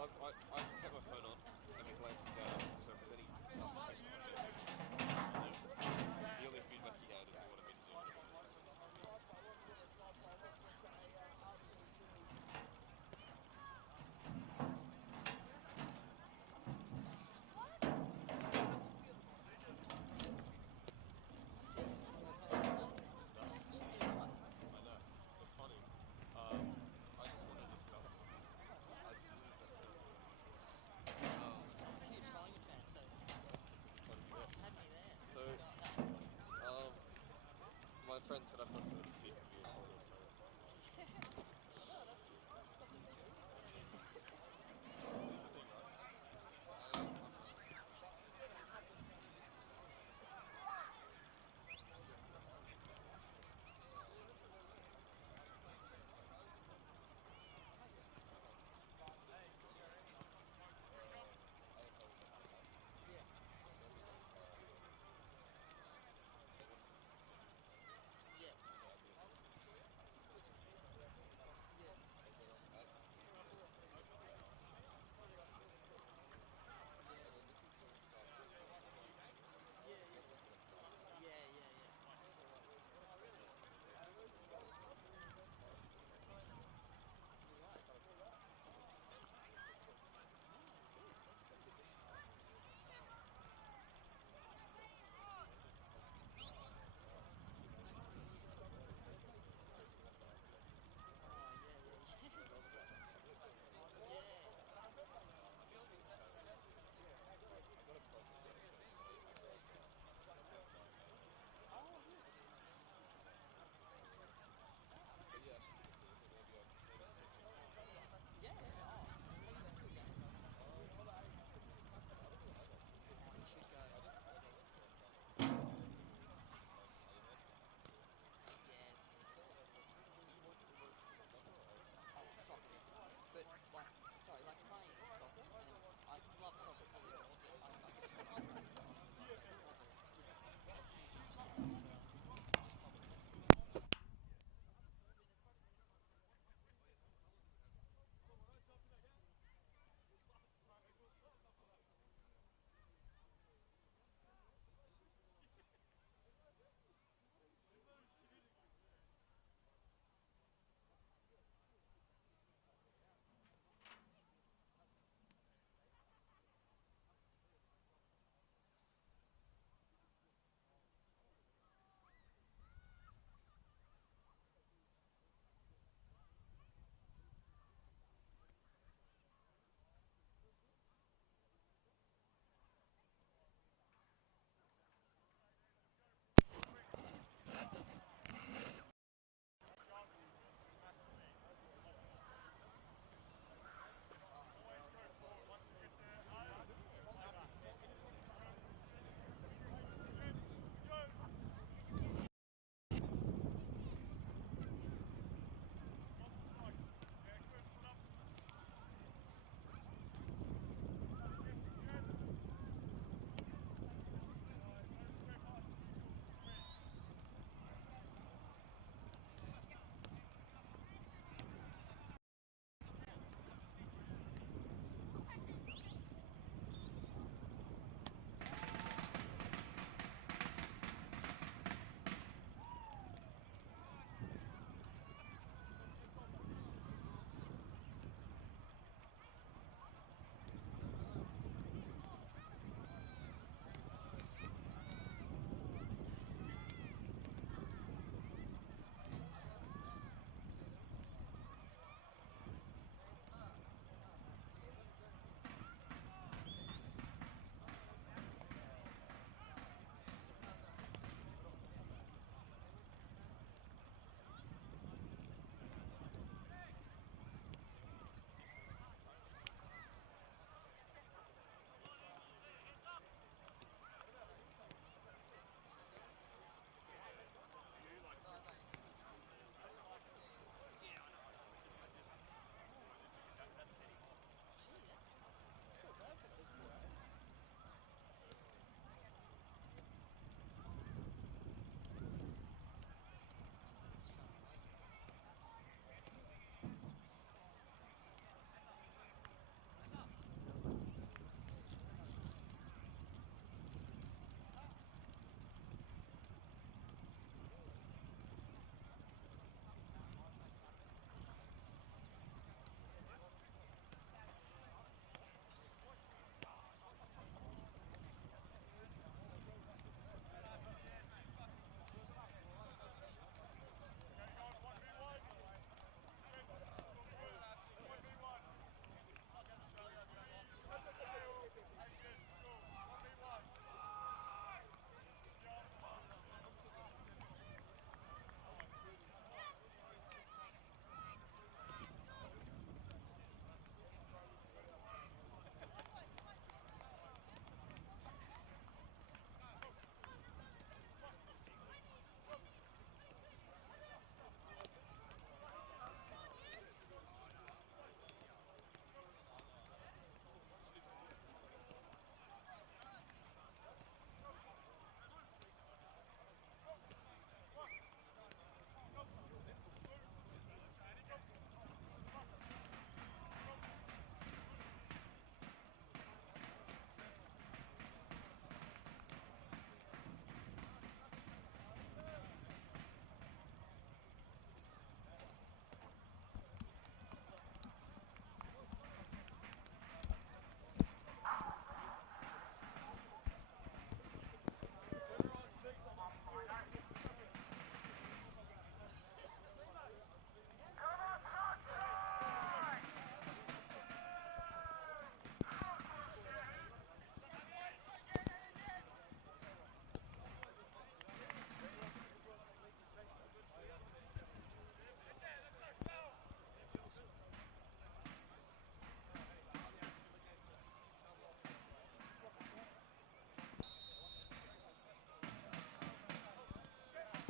I've kept my phone on and been glancing down, so if there's any the only feedback he had is he wanted me to do it. I know, it's funny. I just wanted to stop as soon as I said it.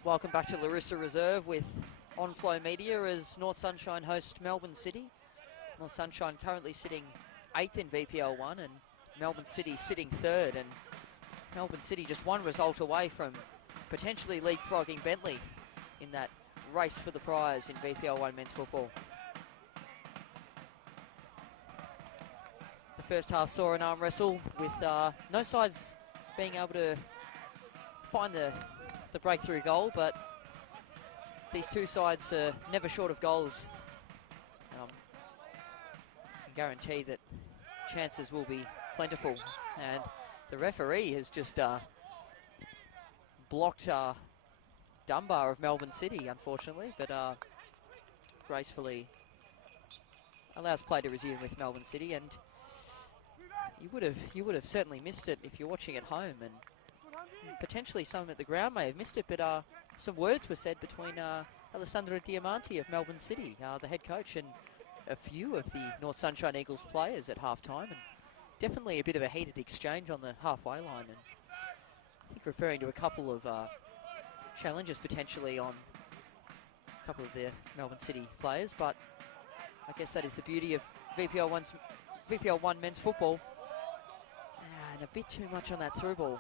Welcome back to Larissa Reserve with On-Flow Media as North Sunshine host Melbourne City. North Sunshine currently sitting 8th in VPL 1 and Melbourne City sitting 3rd, and Melbourne City just one result away from potentially leapfrogging Bentley in that race for the prize in VPL 1 men's football. The first half saw an arm wrestle with no sides being able to find the breakthrough goal, but these two sides are never short of goals. And I can guarantee that chances will be plentiful. And the referee has just blocked Dunbar of Melbourne City, unfortunately, but gracefully allows play to resume with Melbourne City. And you would have certainly missed it if you're watching at home, and potentially some at the ground may have missed it, but some words were said between Alessandro Diamanti of Melbourne City, the head coach, and a few of the North Sunshine Eagles players at half-time, and definitely a bit of a heated exchange on the halfway line, and I think referring to a couple of challenges potentially on a couple of the Melbourne City players, but I guess that is the beauty of VPL 1 men's football, and a bit too much on that through ball.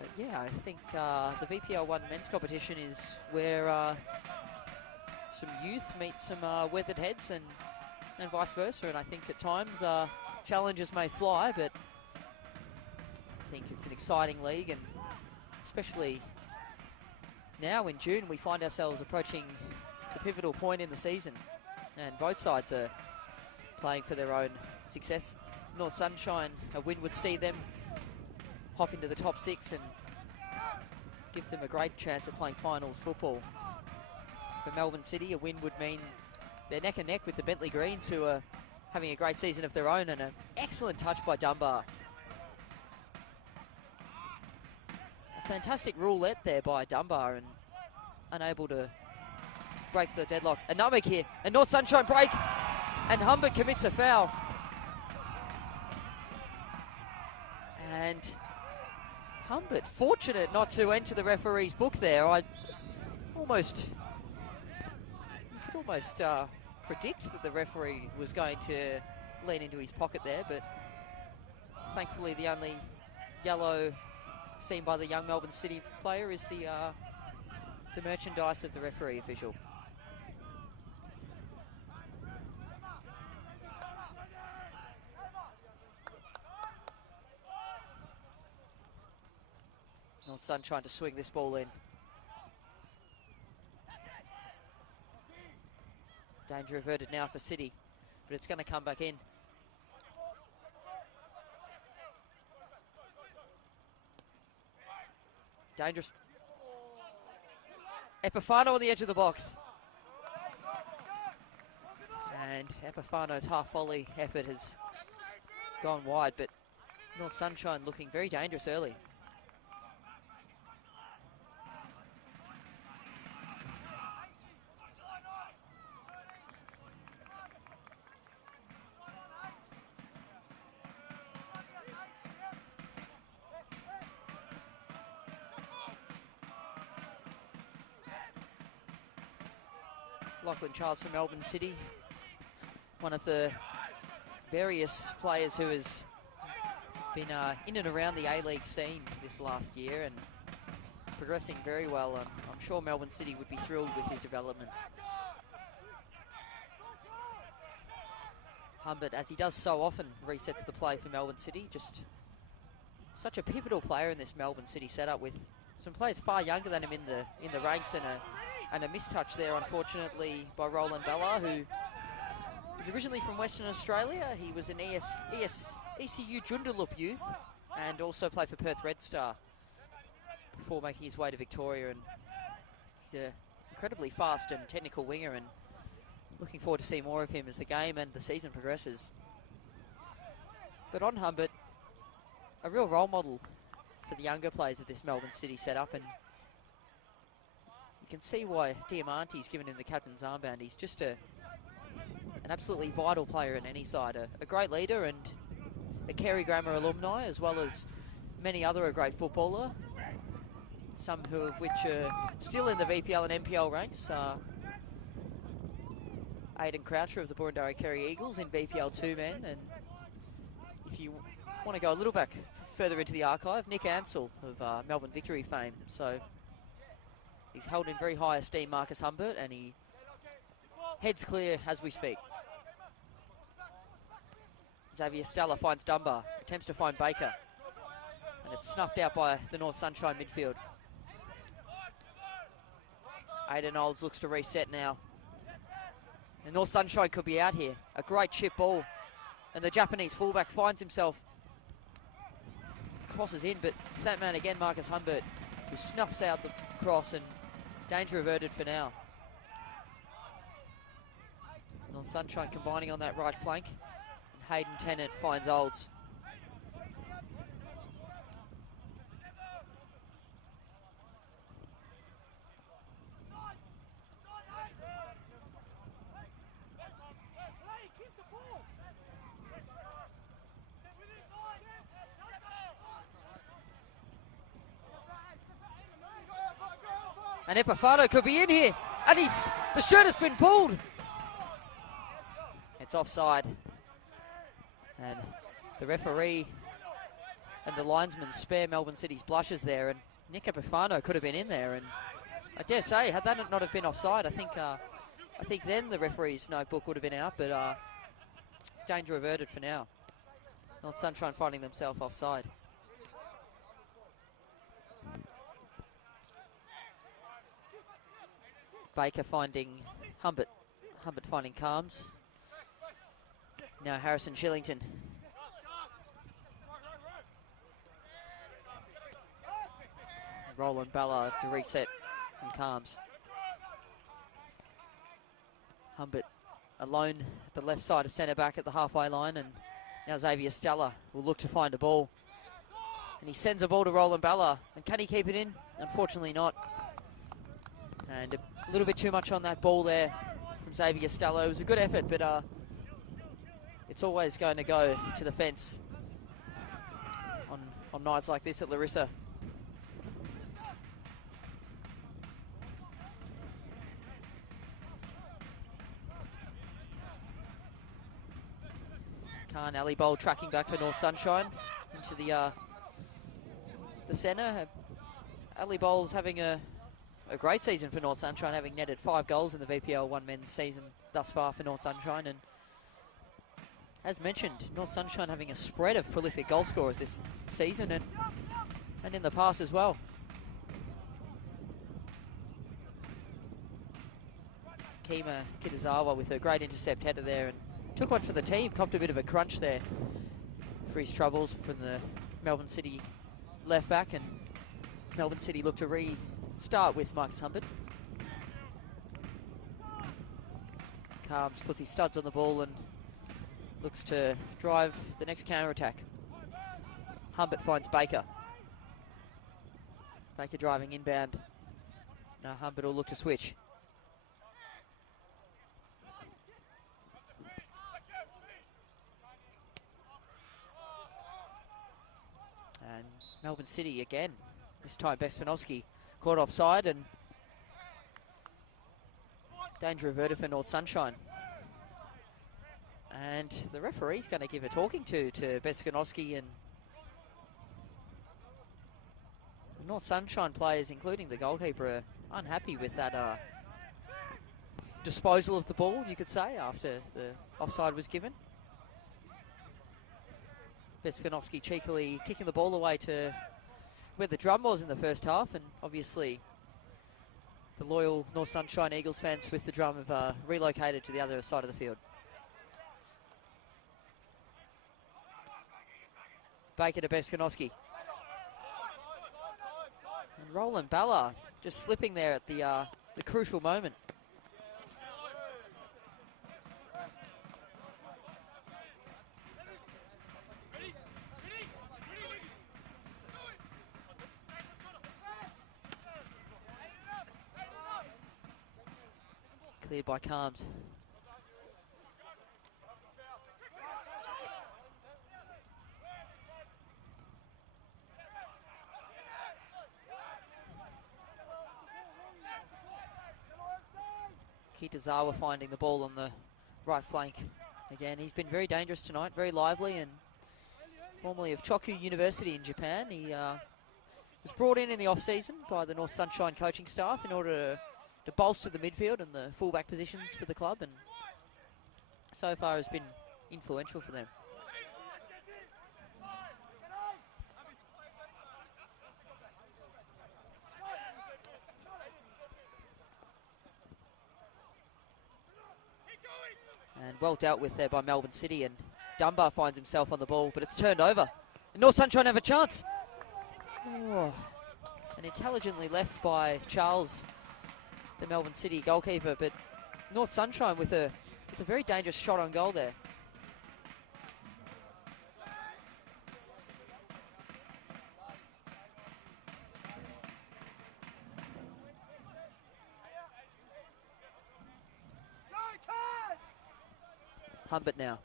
But yeah, I think the VPL 1 men's competition is where some youth meet some weathered heads and vice versa. And I think at times challenges may fly, but I think it's an exciting league, and especially now in June we find ourselves approaching the pivotal point in the season, and both sides are playing for their own success. North Sunshine, a win would see them hop into the top 6 and give them a great chance at playing finals football. For Melbourne City, a win would mean they're neck and neck with the Bentley Greens, who are having a great season of their own, and an excellent touch by Dunbar. A fantastic roulette there by Dunbar, and unable to break the deadlock. A nutmeg here, and North Sunshine break, and Humbert commits a foul. And Humbert fortunate not to enter the referee's book there. You could almost predict that the referee was going to lean into his pocket there, but thankfully the only yellow seen by the young Melbourne City player is the merchandise of the referee official. North Sun trying to swing this ball in. Danger averted now for City, but it's going to come back in. Dangerous. Epifano on the edge of the box. And Epifano's half volley effort has gone wide, but North Sunshine looking very dangerous early. Lachlan Charles from Melbourne City, one of the various players who has been in and around the A-League scene this last year and progressing very well. I'm sure Melbourne City would be thrilled with his development. Humbert, as he does so often, resets the play for Melbourne City. Just such a pivotal player in this Melbourne City setup, with some players far younger than him in the ranks, and a mistouch there, unfortunately, by Roland Ballard, who is originally from Western Australia. He was an ECU Joondalup youth and also played for Perth Red Star before making his way to Victoria. And he's an incredibly fast and technical winger, and looking forward to seeing more of him as the game and the season progresses. But on Humbert, a real role model for the younger players of this Melbourne City setup, and you can see why Diamanti's given him the captain's armband. He's just an absolutely vital player in any side, a great leader and a Carey Grammar alumni, as well as many other a great footballer. some of which are still in the VPL and MPL ranks. Aidan Croucher of the Burundara Kerry Eagles in VPL 2-men, and if you want to go a little back further into the archive, Nick Ansell of Melbourne Victory fame. So he's held in very high esteem Marcus Humbert, and he heads clear as we speak. Xavier Stella finds Dunbar, attempts to find Baker, and it's snuffed out by the North Sunshine midfield. Aidan Olds looks to reset now. And North Sunshine could be out here. A great chip ball. And the Japanese fullback finds himself. Crosses in, but it's that man again, Marcus Humbert, who snuffs out the cross, and danger averted for now. North Sunshine combining on that right flank. And Hayden Tennant finds Olds. And Epifano could be in here. And the shirt has been pulled. It's offside. And the referee and the linesman spare Melbourne City's blushes there. And Nick Epifano could have been in there. And I dare say, had that not have been offside, I think then the referee's notebook would have been out. But danger averted for now. North Sunshine finding themselves offside. Baker finding Humbert. Humbert finding Calms. Now Harrison Shillington. Roland Ballard to reset from Calms. Humbert alone at the left side of centre back at the halfway line, and now Xavier Stella will look to find a ball. And he sends a ball to Roland Ballard. And can he keep it in? Unfortunately not. And a little bit too much on that ball there from Xavier Stella. It was a good effort, but it's always going to go to the fence on nights like this at Larissa. Khan Ali Bowl tracking back for North Sunshine into the centre. Ali Bowl's having a great season for North Sunshine, having netted 5 goals in the VPL 1 men's season thus far for North Sunshine. And as mentioned, North Sunshine having a spread of prolific goal scorers this season and in the past as well. Kima Kitazawa with a great intercept header there, and took one for the team, copped a bit of a crunch there for his troubles from the Melbourne City left back, and Melbourne City looked to restart with Marcus Humbert. Calms puts his studs on the ball and looks to drive the next counter-attack. Humbert finds Baker. Baker driving inbound. Now Humbert will look to switch. And Melbourne City again. This time Besfanovsky caught offside, and danger averted for North Sunshine. And the referee's going to give a talking to Besfanovsky, and the North Sunshine players, including the goalkeeper, are unhappy with that disposal of the ball, you could say, after the offside was given. Besfanovsky cheekily kicking the ball away to where the drum was in the first half, and obviously the loyal North Sunshine Eagles fans with the drum have relocated to the other side of the field. Baker to Besfanovsky. And Roland Ballard just slipping there at the crucial moment. Cleared by Calms. Kitazawa finding the ball on the right flank. Again, he's been very dangerous tonight, very lively, and formerly of Choku University in Japan. He was brought in the off-season by the North Sunshine coaching staff in order to bolster the midfield and the fullback positions for the club, and so far has been influential for them. And well dealt with there by Melbourne City, and Dunbar finds himself on the ball, but it's turned over. And North Sunshine have a chance. Oh, and intelligently left by Charles, the Melbourne City goalkeeper, but North Sunshine with a very dangerous shot on goal there. Humbert now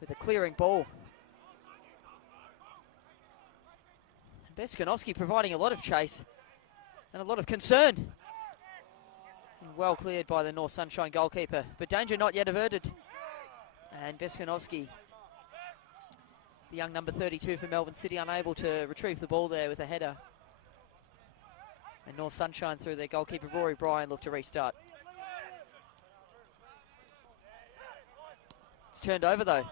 with a clearing ball. Beskanovsky providing a lot of chase and a lot of concern. And well cleared by the North Sunshine goalkeeper, but danger not yet averted. And Beskanovsky, the young number 32 for Melbourne City, unable to retrieve the ball there with a header. And North Sunshine, through their goalkeeper Rory Bryan, look to restart. It's turned over though.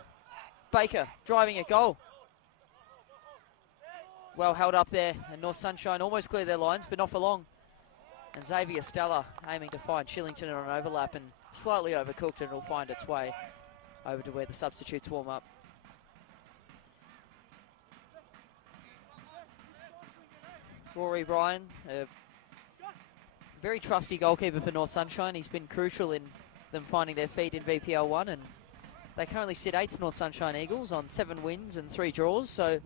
Baker driving a goal. Well held up there, and North Sunshine almost clear their lines, but not for long. And Xavier Stella aiming to find Shillington on an overlap, and slightly overcooked, and it'll find its way over to where the substitutes warm up. Rory Bryan, a very trusty goalkeeper for North Sunshine. He's been crucial in them finding their feet in VPL 1, and they currently sit 8th, North Sunshine Eagles, on 7 wins and 3 draws, so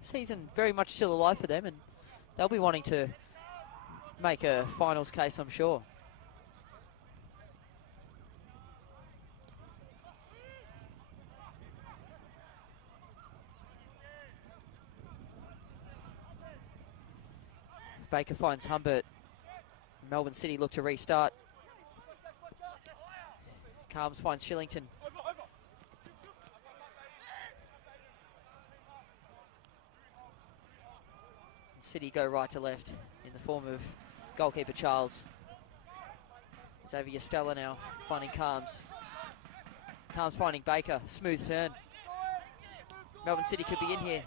season very much still alive for them, and they'll be wanting to make a finals case, I'm sure. Baker finds Humbert. Melbourne City look to restart. Calms finds Shillington. City go right to left in the form of goalkeeper Charles. Xavier Stella now finding Calms. Calms finding Baker. Smooth turn. Melbourne City could be in here.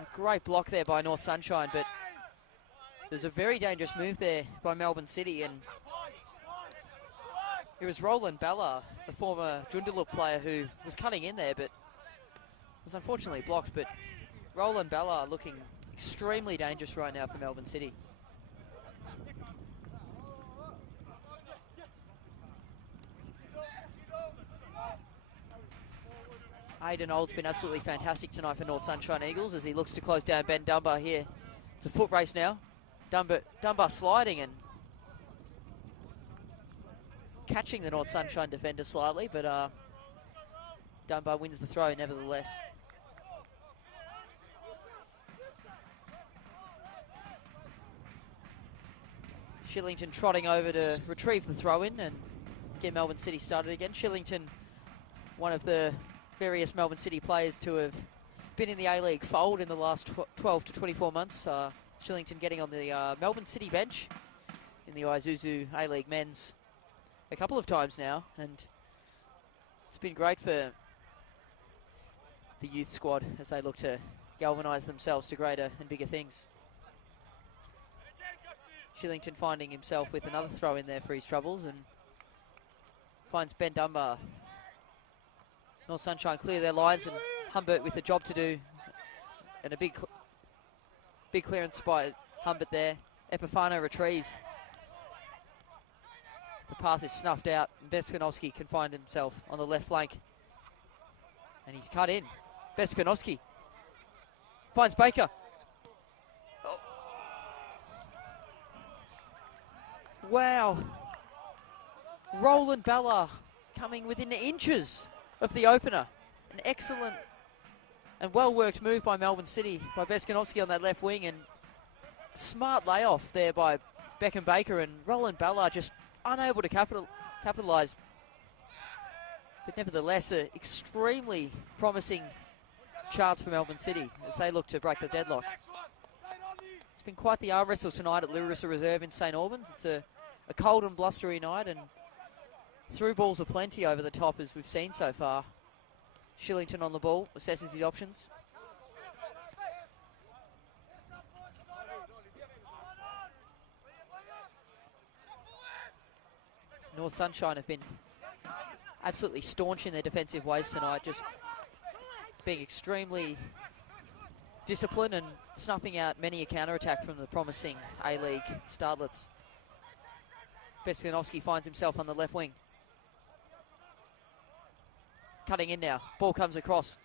A great block there by North Sunshine, but there's a very dangerous move there by Melbourne City, and it was Roland Bella, the former Joondalup player, who was cutting in there, but was unfortunately blocked. But Roland Bella looking extremely dangerous right now for Melbourne City. Aidan Old's been absolutely fantastic tonight for North Sunshine Eagles as he looks to close down Ben Dunbar here. It's a foot race now. Dunbar sliding and catching the North Sunshine defender slightly, but Dunbar wins the throw nevertheless. Shillington trotting over to retrieve the throw-in and get Melbourne City started again. Shillington, one of the various Melbourne City players to have been in the A-League fold in the last 12 to 24 months. Shillington getting on the Melbourne City bench in the Isuzu A-League men's a couple of times now, and it's been great for the youth squad as they look to galvanise themselves to greater and bigger things. Shillington finding himself with another throw in there for his troubles and finds Ben Dunbar. North Sunshine clear their lines, and Humbert with a job to do, and a big clearance by Humbert there. Epifano retrieves. The pass is snuffed out, and Beskanovsky can find himself on the left flank, and he's cut in. Beskanovsky finds Baker. Oh. Wow. Roland Bella coming within inches of the opener. An excellent and well-worked move by Melbourne City, by Beskanovsky on that left wing, and smart layoff there by Beckham Baker, and Roland Ballard just unable to capitalise. But nevertheless, an extremely promising chance for Melbourne City as they look to break the deadlock. It's been quite the arm wrestle tonight at Larissa Reserve in St Albans. It's a cold and blustery night, and through balls are plenty over the top as we've seen so far. Shillington on the ball, assesses his options. North Sunshine have been absolutely staunch in their defensive ways tonight, just being extremely disciplined and snuffing out many a counter-attack from the promising A-League starlets. Besfianovski finds himself on the left wing. Cutting in now. Ball comes across.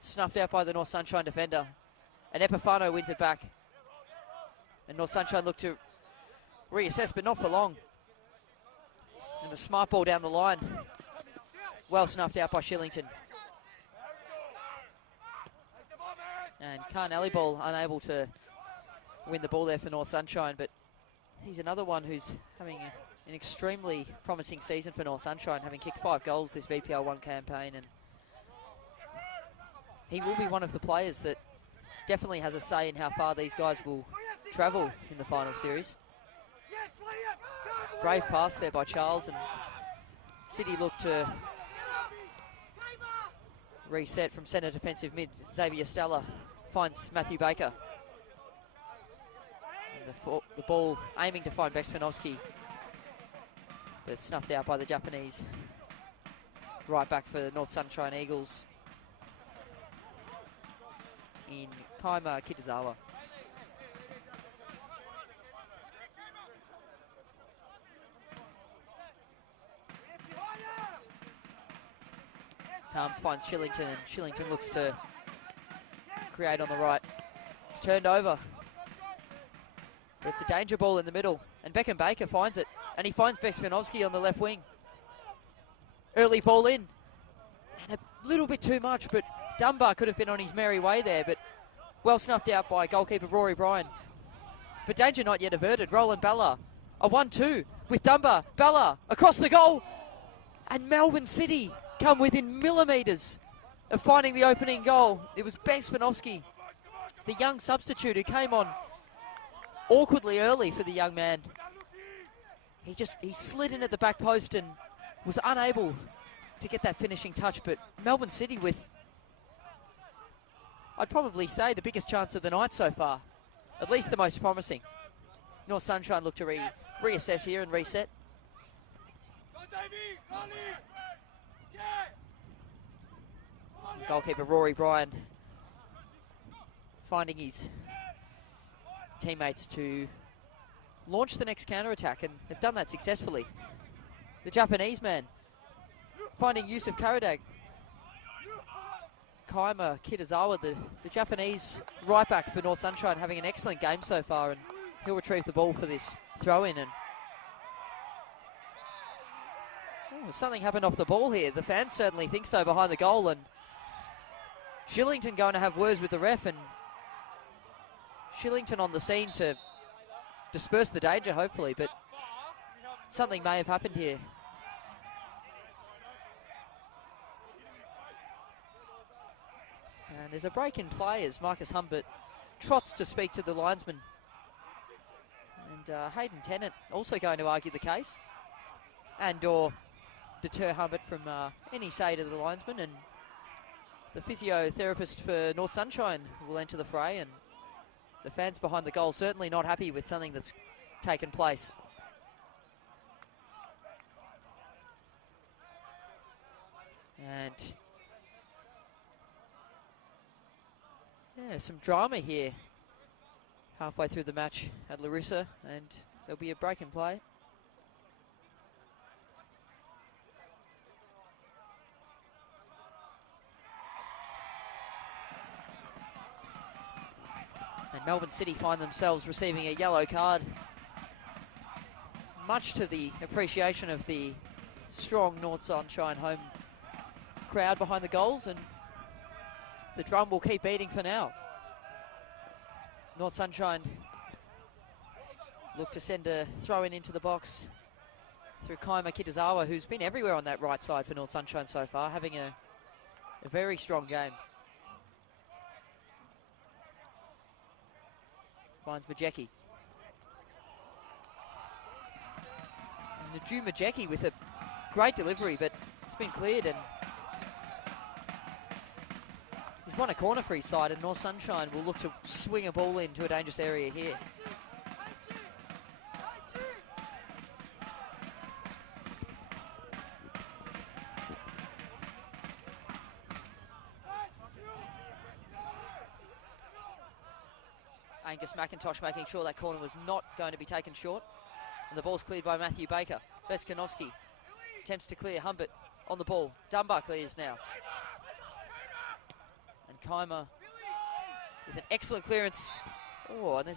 Snuffed out by the North Sunshine defender. And Epifano wins it back. And North Sunshine look to reassess, but not for long. And a smart ball down the line. Well snuffed out by Shillington. And Carnelli ball unable to win the ball there for North Sunshine, but he's another one who's having an extremely promising season for North Sunshine, having kicked 5 goals this VPL1 campaign, and he will be one of the players that definitely has a say in how far these guys will travel in the final series. Brave pass there by Charles, and City look to reset from centre defensive mid. Xavier Stella finds Matthew Baker. And the ball aiming to find Besfianovski, but it's snuffed out by the Japanese. Right back for North Sunshine Eagles in Kaima Kitazawa. Tarms finds Shillington, and Shillington looks to create on the right. It's turned over, but it's a danger ball in the middle, and Beckham Baker finds it, and he finds Besfianovski on the left wing. Early ball in, and a little bit too much, but Dunbar could have been on his merry way there, but well snuffed out by goalkeeper Rory Bryan. But danger not yet averted. Roland Ballard, a 1-2 with Dunbar. Ballard across the goal, and Melbourne City come within millimetres of finding the opening goal. It was Besfianovski, the young substitute, who came on awkwardly early for the young man. He slid in at the back post and was unable to get that finishing touch, but Melbourne City with, I'd probably say, the biggest chance of the night so far, at least the most promising. North Sunshine look to reassess here and reset. Goalkeeper Rory Bryan finding his teammates to launch the next counter-attack, and they've done that successfully. The Japanese man finding Yusuf Karadag. Kaima Kitazawa, the Japanese right back for North Sunshine, having an excellent game so far, and he'll retrieve the ball for this throw-in. And something happened off the ball here. The fans certainly think so behind the goal, and Shillington going to have words with the ref, and Shillington on the scene to disperse the danger, hopefully, but something may have happened here. And there's a break in play as Marcus Humbert trots to speak to the linesman. And Hayden Tennant also going to argue the case and or deter Humbert from any say to the linesman. And the physiotherapist for North Sunshine will enter the fray, and the fans behind the goal certainly not happy with something that's taken place. And yeah, some drama here halfway through the match at Larissa, and there'll be a break in play. And Melbourne City find themselves receiving a yellow card, much to the appreciation of the strong North Sunshine home crowd behind the goals, and the drum will keep beating for now. North Sunshine Look to send a throw in into the box through Kaima Kitazawa, who's been everywhere on that right side for North Sunshine so far, having a very strong game. Finds Majecki. Najum Majecki with a great delivery, but it's been cleared, and he's won a corner for his side, and North Sunshine will look to swing a ball into a dangerous area here. Angus McIntosh making sure that corner was not going to be taken short. And the ball's cleared by Matthew Baker. Veskanovski attempts to clear. Humbert on the ball. Dunbar clears now. And Kaima with an excellent clearance. Oh, and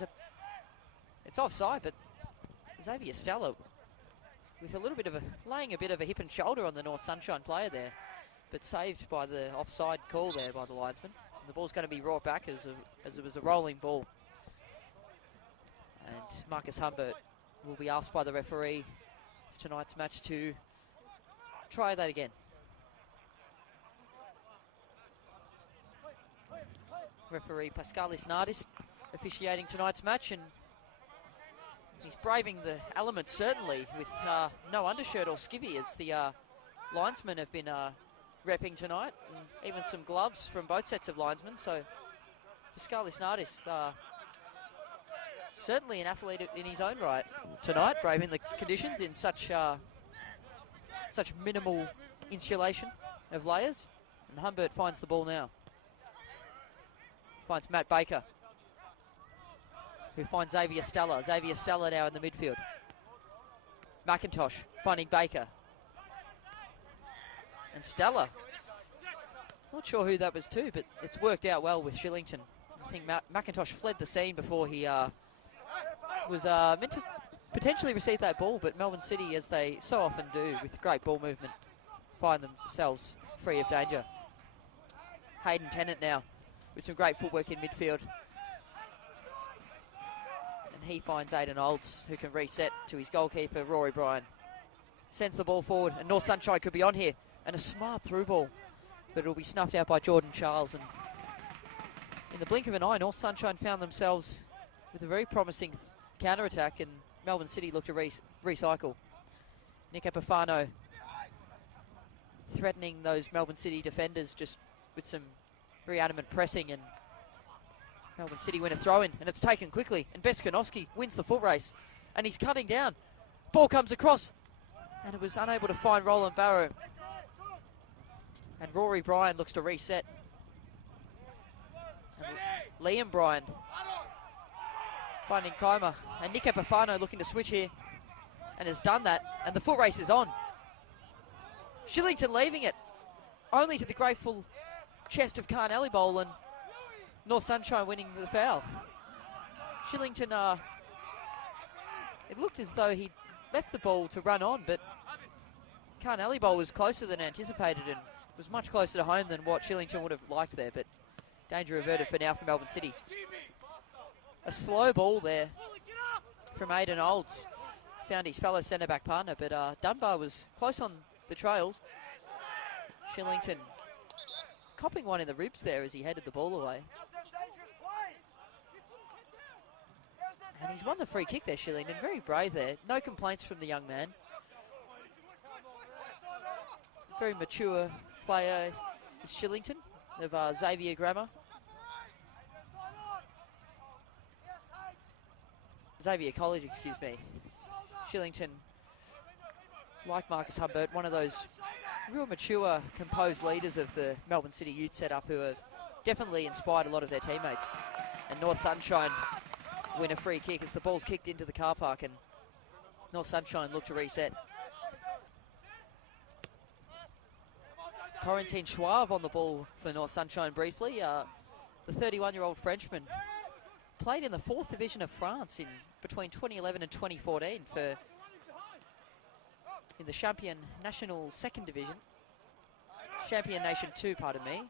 it's offside, but Xavier Stella with a little bit of laying a bit of a hip and shoulder on the North Sunshine player there, but saved by the offside call there by the linesman. And the ball's going to be brought back as it was a rolling ball. And Marcus Humbert will be asked by the referee of tonight's match to try that again. Referee Pascalis Nardis officiating tonight's match, and he's braving the elements certainly with no undershirt or skivvy, as the linesmen have been repping tonight, and even some gloves from both sets of linesmen. So Pascalis Nardis, certainly an athlete in his own right tonight, braving the conditions in such minimal insulation of layers. And Humbert finds the ball now. Finds Matt Baker, who finds Xavier Stella. Xavier Stella now in the midfield. McIntosh finding Baker. And Stella, not sure who that was to, but it's worked out well with Shillington. I think McIntosh fled the scene before he was meant to potentially receive that ball, but Melbourne City, as they so often do with great ball movement, find themselves free of danger. Hayden Tennant now with some great footwork in midfield. And he finds Aidan Olds, who can reset to his goalkeeper, Rory Bryan. Sends the ball forward, and North Sunshine could be on here. And a smart through ball, but it'll be snuffed out by Jordan Charles. And in the blink of an eye, North Sunshine found themselves with a very promising counter-attack, and Melbourne City looked to recycle. Nick Epifano threatening those Melbourne City defenders just with some very adamant pressing, and Melbourne City win a throw-in, and it's taken quickly, and Beskanovski wins the foot race, and he's cutting down. Ball comes across, and it was unable to find Roland Barrow. And Rory Bryan looks to reset. And Liam Bryan finding Kaima, and Nick Epifano looking to switch here, and has done that, and the foot race is on. Shillington leaving it, only to the grateful chest of Khan Bowl, and North Sunshine winning the foul. Shillington, it looked as though he left the ball to run on, but Khan Bowl was closer than anticipated and was much closer to home than what Shillington would have liked there, but danger averted for now for Melbourne City. A slow ball there from Aidan Olds. Found his fellow centre-back partner, but Dunbar was close on the trails. Shillington copping one in the ribs there as he headed the ball away. And he's won the free kick there, Shillington. Very brave there. No complaints from the young man. Very mature player is Shillington of Xavier Grammar. Xavier College, excuse me. Shillington, like Marcus Humbert, one of those real mature, composed leaders of the Melbourne City youth setup who have definitely inspired a lot of their teammates. And North Sunshine win a free kick as the ball's kicked into the car park, and North Sunshine look to reset. Corentin Schwab on the ball for North Sunshine briefly. The 31-year-old Frenchman played in the 4th division of France between 2011 and 2014 in the Champion National 2nd Division. Champion Nation 2, pardon me.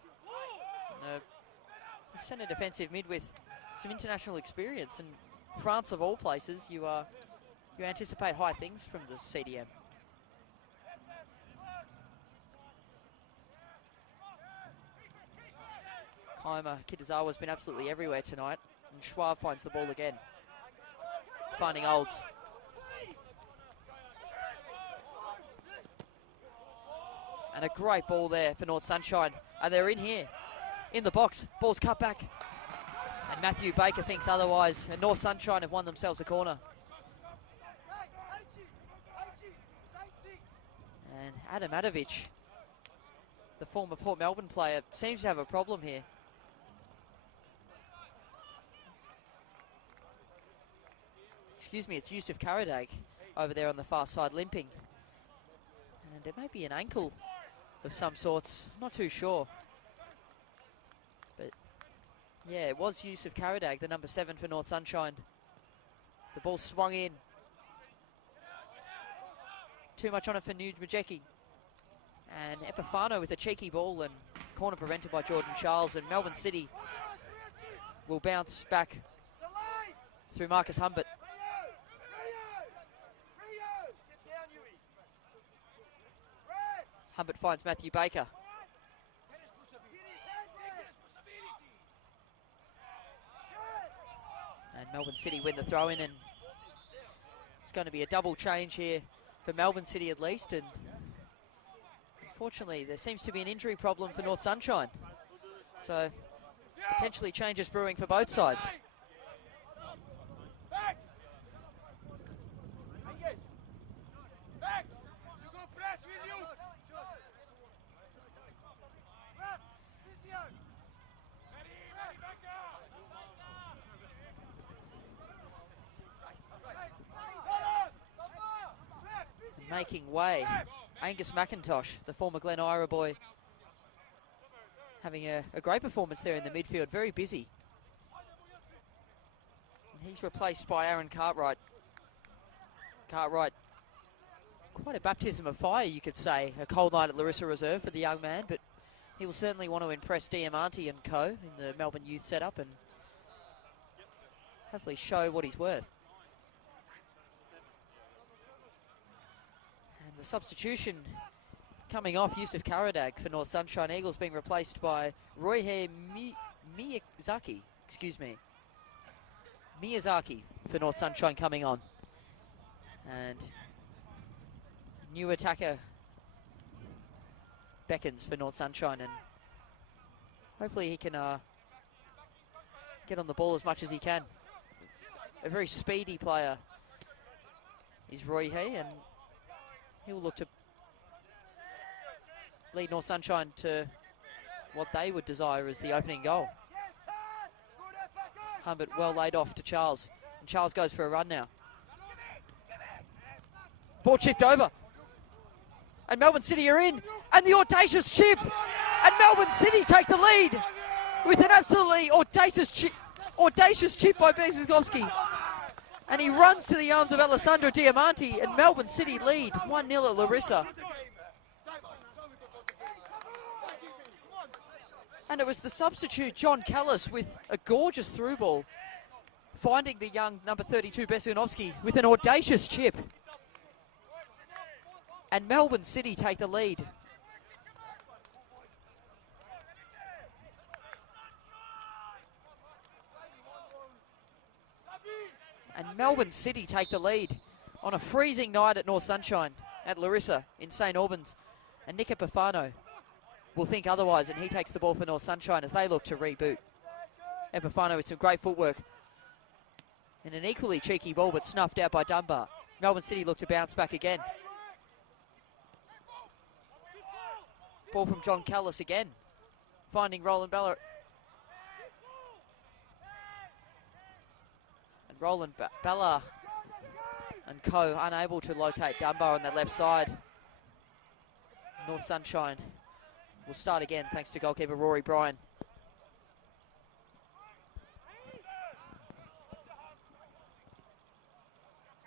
A centre defensive mid with some international experience, and France of all places, you anticipate high things from the CDM. Kaima Kitazawa's been absolutely everywhere tonight, and Schwab finds the ball again. Finding Olds. And a great ball there for North Sunshine. And they're in here, in the box. Ball's cut back. And Matthew Baker thinks otherwise. And North Sunshine have won themselves a corner. And Adam Adovich, the former Port Melbourne player, seems to have a problem here. Excuse me, it's Yusuf Karadag over there on the far side limping. And it may be an ankle of some sorts, not too sure. But yeah, it was Yusuf Karadag, the number 7 for North Sunshine. The ball swung in. Too much on it for Nude Majeki. And Epifano with a cheeky ball, and corner prevented by Jordan Charles. And Melbourne City will bounce back through Marcus Humbert. Humbert finds Matthew Baker. And Melbourne City win the throw in, and it's going to be a double change here for Melbourne City at least. And unfortunately, there seems to be an injury problem for North Sunshine. So potentially changes brewing for both sides. Making way, Angus McIntosh, the former Glen Ira boy, having a great performance there in the midfield, very busy. And he's replaced by Aaron Cartwright. Cartwright, quite a baptism of fire, you could say. A cold night at Larissa Reserve for the young man, but he will certainly want to impress Diamante and co in the Melbourne youth setup and hopefully show what he's worth. The substitution coming off, Yusuf Karadag for North Sunshine Eagles, being replaced by Royhei Miyazaki. Excuse me. Miyazaki for North Sunshine coming on. And new attacker beckons for North Sunshine, and hopefully he can get on the ball as much as he can. A very speedy player is Royhei, and he will look to lead North Sunshine to what they would desire as the opening goal. Humbert well laid off to Charles. And Charles goes for a run now. Ball chipped over. And Melbourne City are in. And the audacious chip. And Melbourne City take the lead with an absolutely audacious chip by Bezikowski. And he runs to the arms of Alessandro Diamante, and Melbourne City lead 1-0 at Larissa. And it was the substitute, John Callis, with a gorgeous through ball, finding the young number 32, Besunovsky, with an audacious chip. And Melbourne City take the lead. And Melbourne City take the lead on a freezing night at North Sunshine at Larissa in St Albans. And Nick Epifano will think otherwise, and he takes the ball for North Sunshine as they look to reboot. Epifano with some great footwork. And an equally cheeky ball, but snuffed out by Dunbar. Melbourne City look to bounce back again. Ball from John Callis again, finding Roland Bella. Roland Bella and co unable to locate Dunbar on the left side. North Sunshine will start again thanks to goalkeeper Rory Bryan.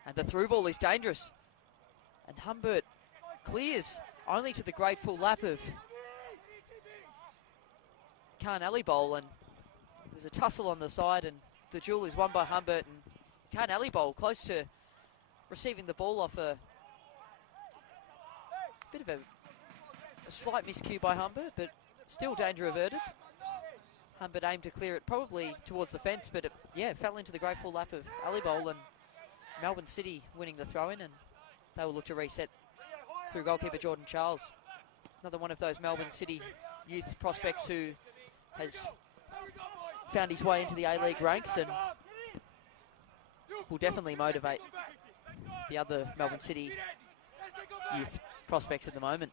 And the through ball is dangerous. And Humbert clears only to the grateful lap of Khan Ali Bowl, and there's a tussle on the side, and the duel is won by Humbert, and Can't alley bowl, close to receiving the ball off a bit of a slight miscue by Humbert, but still danger averted. Humbert aimed to clear it probably towards the fence, but it fell into the grateful lap of alley bowl, and Melbourne City winning the throw-in, and they will look to reset through goalkeeper Jordan Charles. Another one of those Melbourne City youth prospects who has found his way into the A-League ranks and will definitely motivate the other Melbourne City youth prospects at the moment.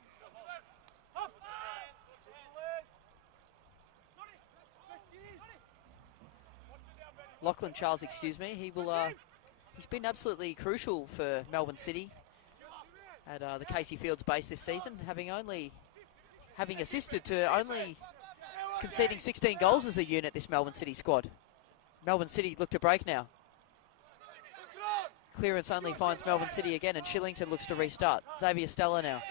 Lachlan Charles, excuse me, he's been absolutely crucial for Melbourne City at the Casey Fields base this season, having assisted to only conceding 16 goals as a unit, this Melbourne City squad. Melbourne City look to break now. Clearance only finds Melbourne City again, and Shillington looks to restart. Xavier Stella now.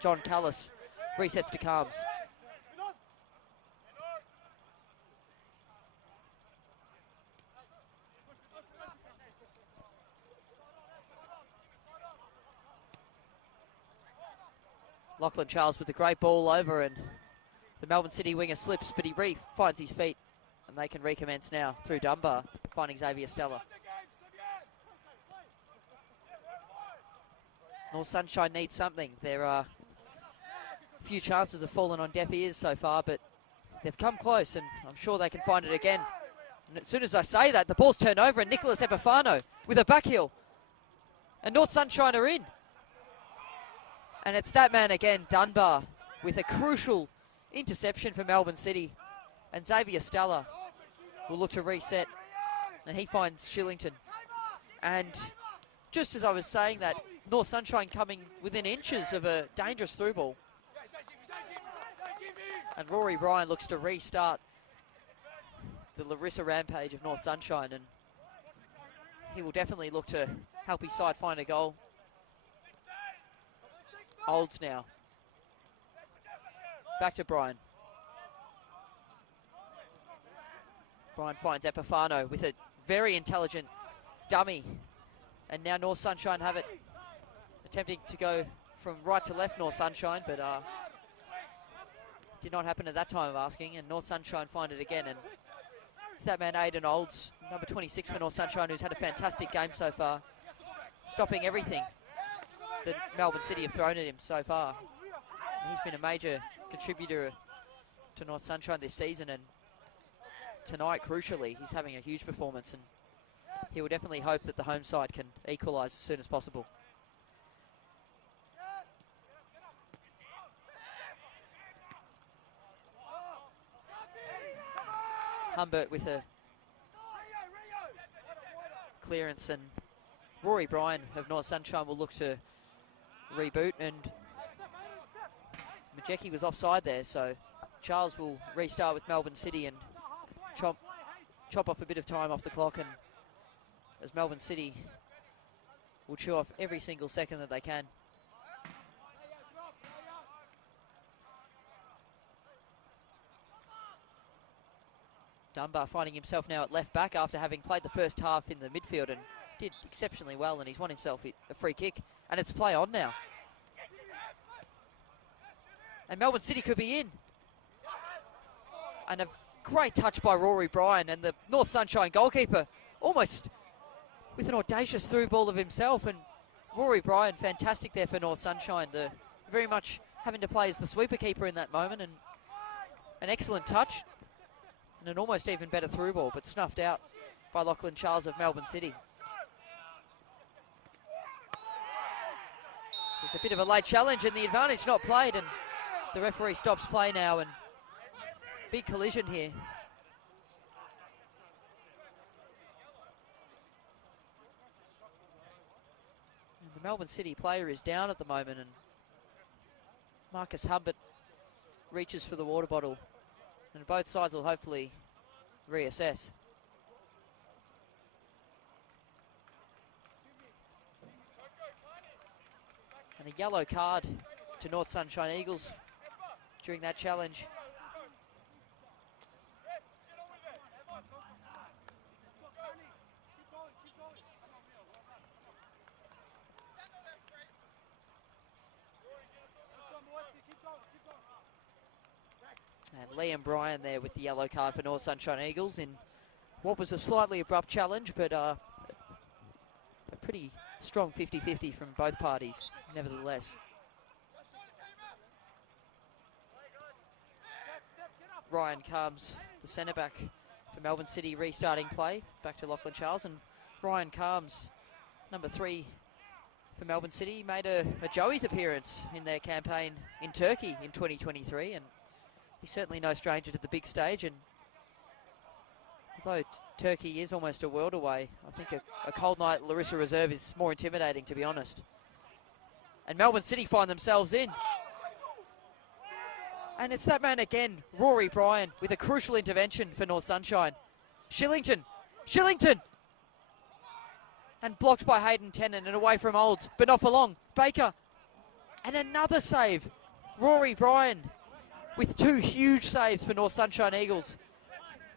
John Callis resets to Calms. Lachlan Charles with a great ball over, and the Melbourne City winger slips, but he finds his feet, and they can recommence now through Dunbar, finding Xavier Stella. North Sunshine needs something. There are a few chances have fallen on deaf ears so far, but they've come close, and I'm sure they can find it again. And as soon as I say that, the ball's turned over, and Nicholas Epifano with a back heel. And North Sunshine are in. And it's that man again, Dunbar, with a crucial interception for Melbourne City. And Xavier Stella will look to reset. And he finds Shillington. And just as I was saying that, North Sunshine coming within inches of a dangerous through ball. And Rory Bryan looks to restart the Larissa rampage of North Sunshine. And he will definitely look to help his side find a goal. Olds now. Back to Bryan. Bryan finds Epifano with a very intelligent dummy. And now North Sunshine have it. Attempting to go from right to left, North Sunshine, but did not happen at that time of asking. And North Sunshine find it again. And it's that man, Aidan Olds, number 26 for North Sunshine, who's had a fantastic game so far. Stopping everything that Melbourne City have thrown at him so far. And he's been a major contributor to North Sunshine this season, and tonight, crucially, he's having a huge performance, and he will definitely hope that the home side can equalise as soon as possible. Humbert with a clearance, and Rory Bryan of North Sunshine will look to reboot, and Majecki was offside there, so Charles will restart with Melbourne City and chop off a bit of time off the clock, and as Melbourne City will chew off every single second that they can. Dunbar finding himself now at left back after having played the first half in the midfield and did exceptionally well, and he's won himself a free kick, and it's play on now. And Melbourne City could be in. And a great touch by Rory Bryan, and the North Sunshine goalkeeper almost with an audacious through ball of himself. And Rory Bryan, fantastic there for North Sunshine, very much having to play as the sweeper keeper in that moment, and an excellent touch and an almost even better through ball, but snuffed out by Lachlan Charles of Melbourne City. There's a bit of a late challenge and the advantage not played, and the referee stops play now, and big collision here. And the Melbourne City player is down at the moment, and Marcus Humbert reaches for the water bottle, and both sides will hopefully reassess. And a yellow card to North Sunshine Eagles during that challenge. Liam Bryan there with the yellow card for North Sunshine Eagles in what was a slightly abrupt challenge, but a pretty strong 50-50 from both parties, nevertheless. Ryan Carms, the centre-back for Melbourne City, restarting play. Back to Lachlan Charles, and Ryan Carms, number 3 for Melbourne City, made a Joey's appearance in their campaign in Turkey in 2023, and he's certainly no stranger to the big stage. And although Turkey is almost a world away, I think a cold night Larissa Reserve is more intimidating, to be honest. And Melbourne City find themselves in. And it's that man again, Rory Bryan, with a crucial intervention for North Sunshine. Shillington! And blocked by Hayden Tennant and away from Olds, but not for long. Baker, and another save. Rory Bryan with 2 huge saves for North Sunshine Eagles.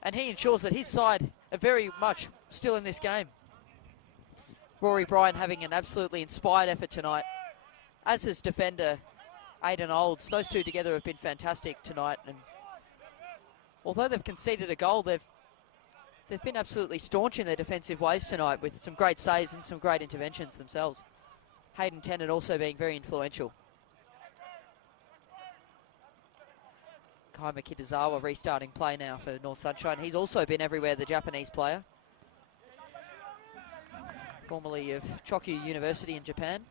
And he ensures that his side are very much still in this game. Rory Bryan having an absolutely inspired effort tonight, as his defender Aidan Olds. Those two together have been fantastic tonight, and although they've conceded a goal, they've been absolutely staunch in their defensive ways tonight, with some great saves and some great interventions themselves. Hayden Tennant also being very influential. Kaima Kitazawa restarting play now for North Sunshine. He's also been everywhere, the Japanese player, formerly of Chokyu University in Japan.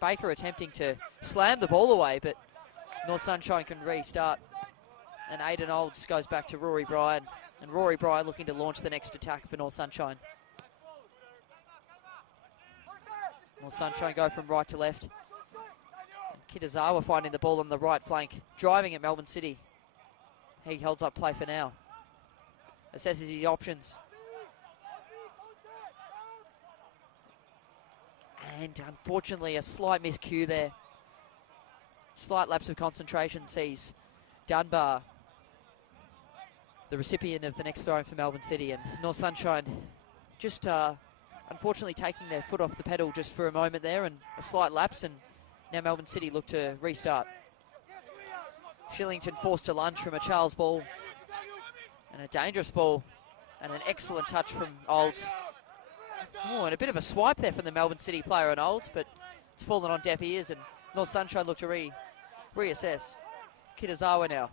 Baker attempting to slam the ball away, but North Sunshine can restart. And Aidan Olds goes back to Rory Bryan. And Rory Bryan looking to launch the next attack for North Sunshine. North Sunshine go from right to left. And Kitazawa finding the ball on the right flank, driving at Melbourne City. He holds up play for now. Assesses his options. And unfortunately a slight miscue there. Slight lapse of concentration sees Dunbar, the recipient of the next throw for Melbourne City, and North Sunshine just unfortunately taking their foot off the pedal just for a moment there, and a slight lapse, and now Melbourne City look to restart. Shillington forced to lunge from a Charles ball, and a dangerous ball, and an excellent touch from Olds. Oh, and a bit of a swipe there from the Melbourne City player on Olds, but it's fallen on deaf ears, and North Sunshine look to reassess. Kitazawa now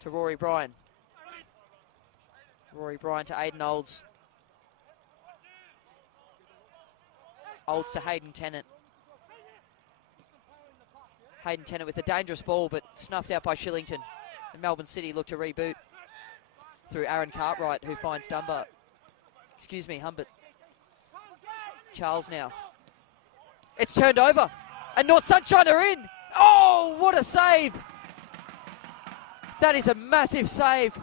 to Rory Bryan. Rory Bryan to Aidan Olds. Olds to Hayden Tennant. Hayden Tennant with a dangerous ball, but snuffed out by Shillington. And Melbourne City look to reboot through Aaron Cartwright, who finds Humbert. Charles now. It's turned over, and North Sunshine are in. Oh, what a save! That is a massive save.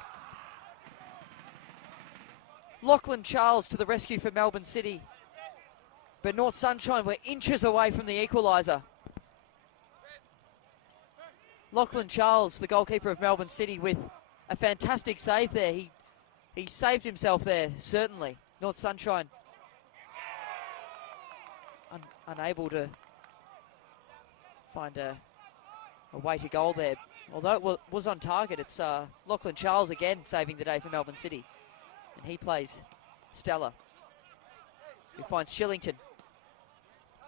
Lachlan Charles to the rescue for Melbourne City. But North Sunshine were inches away from the equaliser. Lachlan Charles, the goalkeeper of Melbourne City, with a fantastic save there. He saved himself there, certainly. North Sunshine unable to find a way to goal there. Although it was on target, it's Lachlan Charles again saving the day for Melbourne City. And he plays stellar. He finds Shillington.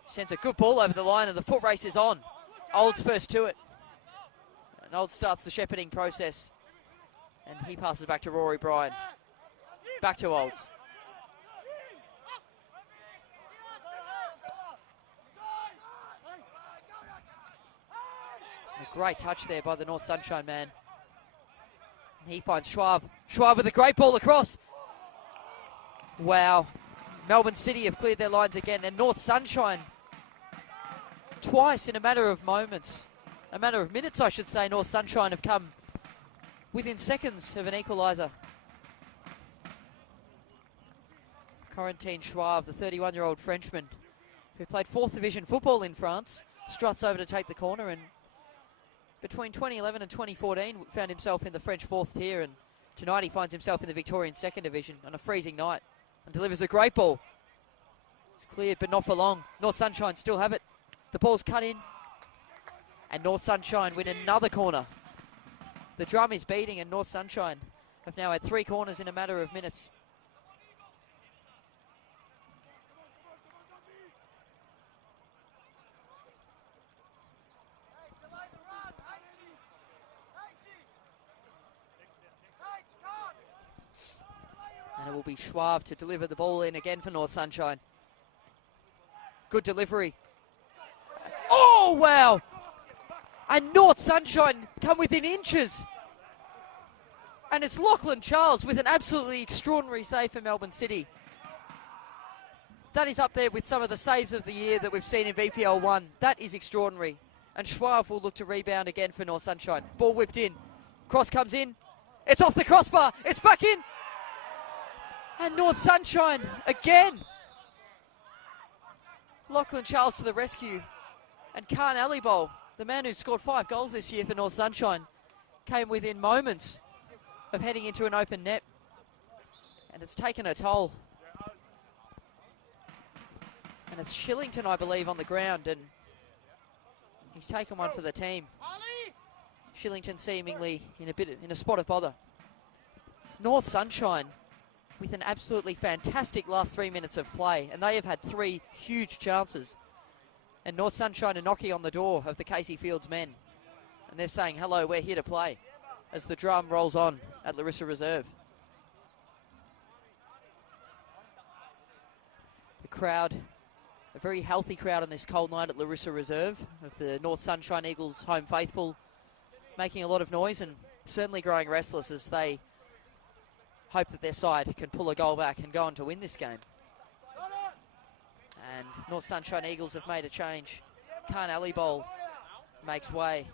Sends a good ball over the line, and the foot race is on. Olds first to it. And Olds starts the shepherding process. And he passes back to Rory Bryan. Back to Olds. A great touch there by the North Sunshine man. And he finds Schwab. Schwab with a great ball across. Wow. Melbourne City have cleared their lines again, and North Sunshine twice in a matter of moments. A matter of minutes, I should say. North Sunshine have come within seconds of an equaliser. Corentin Schwab, the 31-year-old Frenchman who played 4th Division football in France, struts over to take the corner, and between 2011 and 2014 found himself in the French 4th tier, and tonight he finds himself in the Victorian 2nd Division on a freezing night and delivers a great ball. It's cleared, but not for long. North Sunshine still have it. The ball's cut in, And North Sunshine win another corner. The drum is beating, and North Sunshine have now had 3 corners in a matter of minutes. And it will be Schwab to deliver the ball in again for North Sunshine. Good delivery. Oh, wow! And North Sunshine come within inches. And it's Lachlan Charles with an absolutely extraordinary save for Melbourne City. That is up there with some of the saves of the year that we've seen in VPL 1. That is extraordinary. And Schwab will look to rebound again for North Sunshine. Ball whipped in. Cross comes in. It's off the crossbar. It's back in. And North Sunshine again. Lachlan Charles to the rescue. And Khan Alibol, the man who's scored 5 goals this year for North Sunshine, came within moments of heading into an open net. And it's taken a toll. And it's Shillington, I believe, on the ground. And he's taken one for the team. Shillington seemingly in a spot of bother. North Sunshine with an absolutely fantastic last 3 minutes of play. And they have had 3 huge chances. And North Sunshine are knocking on the door of the Casey Fields men. And they're saying, hello, we're here to play, as the drum rolls on at Larissa Reserve. The crowd, a very healthy crowd on this cold night at Larissa Reserve, of the North Sunshine Eagles home faithful, making a lot of noise and certainly growing restless as they hope that their side can pull a goal back and go on to win this game. And North Sunshine Eagles have made a change. Khan Alibol makes way.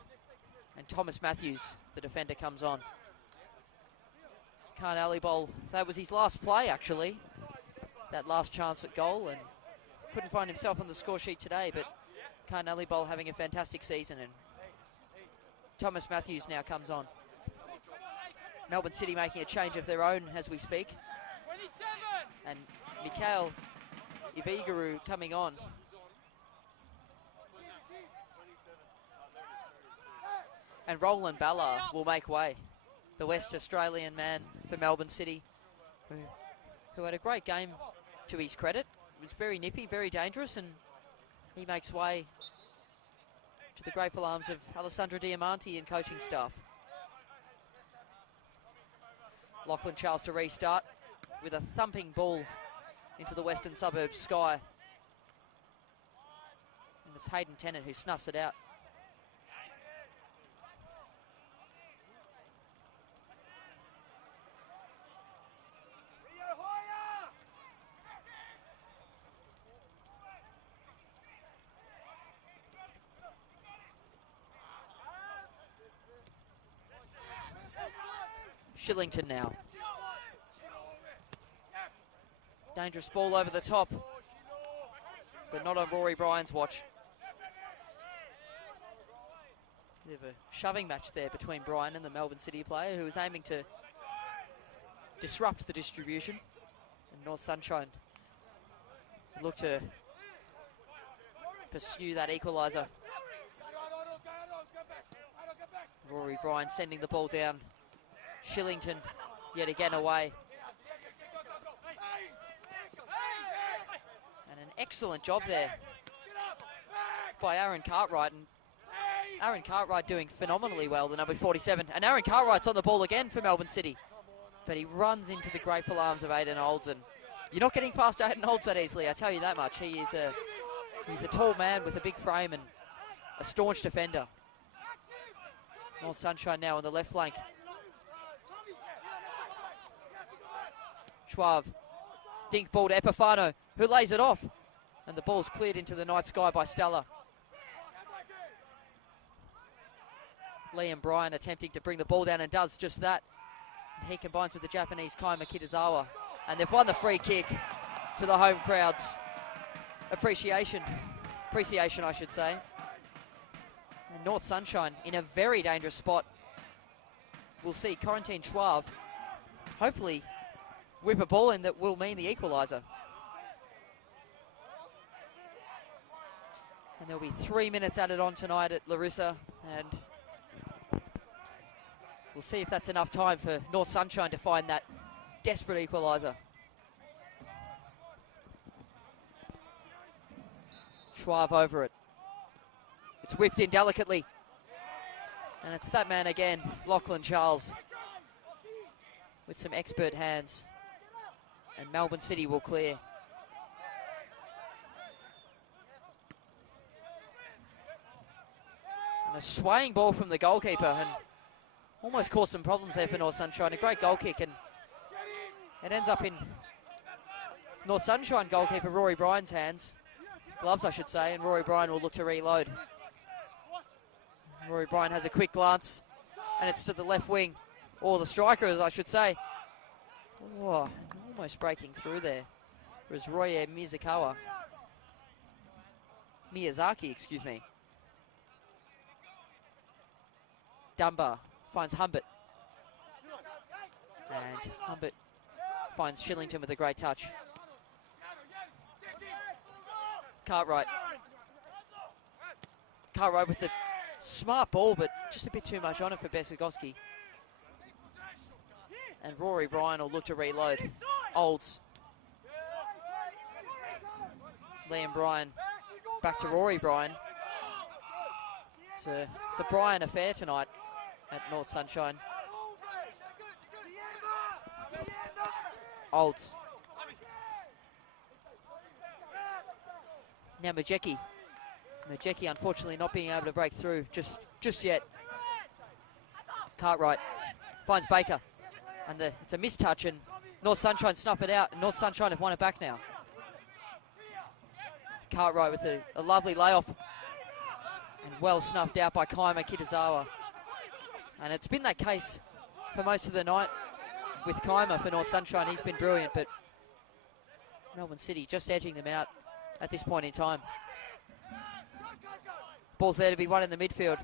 And Thomas Matthews, the defender, comes on. Khan Alibol, that was his last play, actually. That last chance at goal. And couldn't find himself on the score sheet today. But Khan Alibol having a fantastic season. And Thomas Matthews now comes on. Melbourne City making a change of their own as we speak. 27. And Mikhail Iviguru coming on. And Roland Ballard will make way. The West Australian man for Melbourne City, who had a great game to his credit. It was very nippy, very dangerous, and he makes way to the grateful arms of Alessandro Diamanti and coaching staff. Lachlan Charles to restart with a thumping ball into the western suburbs sky. And it's Hayden Tennant who snuffs it out. Shillington now. Dangerous ball over the top, but not on Rory Bryan's watch. Bit of a shoving match there between Bryan and the Melbourne City player, who was aiming to disrupt the distribution. And North Sunshine look to pursue that equaliser. Rory Bryan sending the ball down. Shillington yet again away. And an excellent job there by Aaron Cartwright. And Aaron Cartwright doing phenomenally well, the number 47. And Aaron Cartwright's on the ball again for Melbourne City. But he runs into the grateful arms of Aidan Olds. And you're not getting past Aidan Olds that easily, I tell you that much. He's a tall man with a big frame and a staunch defender. North Sunshine now on the left flank. Schwab, dink ball to Epifano, who lays it off. And the ball's cleared into the night sky by Stella. Liam Bryan attempting to bring the ball down and does just that. And he combines with the Japanese Kaima Kitazawa. And they've won the free kick to the home crowd's appreciation, I should say. And North Sunshine in a very dangerous spot. We'll see Corentin Schwab hopefully whip a ball in that will mean the equaliser. And there'll be 3 minutes added on tonight at Larissa. And we'll see if that's enough time for North Sunshine to find that desperate equaliser. Schwab over it. It's whipped in delicately. And it's that man again, Lachlan Charles, with some expert hands. And Melbourne City will clear. And a swaying ball from the goalkeeper and almost caused some problems there for North Sunshine. A great goal kick, and it ends up in North Sunshine goalkeeper Rory Bryan's hands. Gloves, I should say, and Rory Bryan will look to reload. Rory Bryan has a quick glance, and it's to the left wing, or the striker, as I should say. Oh, almost breaking through there. It was Roye Miyazaki, excuse me. Dunbar finds Humbert. And Humbert finds Shillington with a great touch. Cartwright. Cartwright with the smart ball, but just a bit too much on it for Besegoski. And Rory Bryan will look to reload. Olds. Liam Bryan back to Rory Bryan. It's a Bryan affair tonight at North Sunshine. Olds. Now Majecki. Majecki unfortunately not being able to break through just yet. Cartwright finds Baker. And it's a mistouch, and North Sunshine snuff it out, and North Sunshine have won it back now. Cartwright with a lovely layoff. And well snuffed out by Kaima Kitazawa. And it's been that case for most of the night with Kaima for North Sunshine. He's been brilliant, but Melbourne City just edging them out at this point in time. Ball's there to be won in the midfield.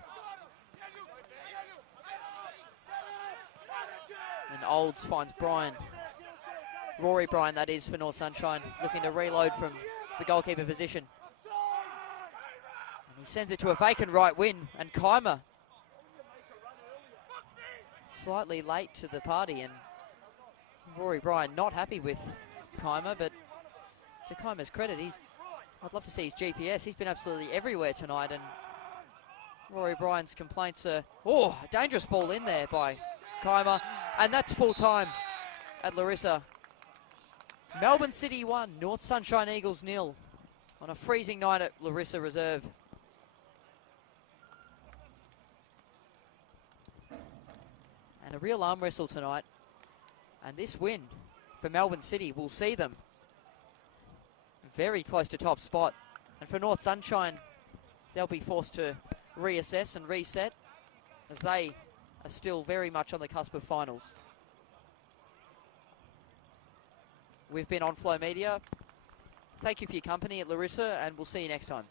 And Olds finds Bryan. Rory Bryan, that is, for North Sunshine, looking to reload from the goalkeeper position. And he sends it to a vacant right wing, and Kaima slightly late to the party, and Rory Bryan not happy with Kaima, but to Kaima's credit, I'd love to see his GPS. He's been absolutely everywhere tonight, and Rory Bryan's complaints are, a dangerous ball in there by Kaima, and that's full time at Larissa. Melbourne City 1, North Sunshine Eagles 0 on a freezing night at Larissa Reserve. And a real arm wrestle tonight. And this win for Melbourne City will see them very close to top spot. And for North Sunshine, they'll be forced to reassess and reset as they are still very much on the cusp of finals. We've been on Flow Media. Thank you for your company at Larissa, and we'll see you next time.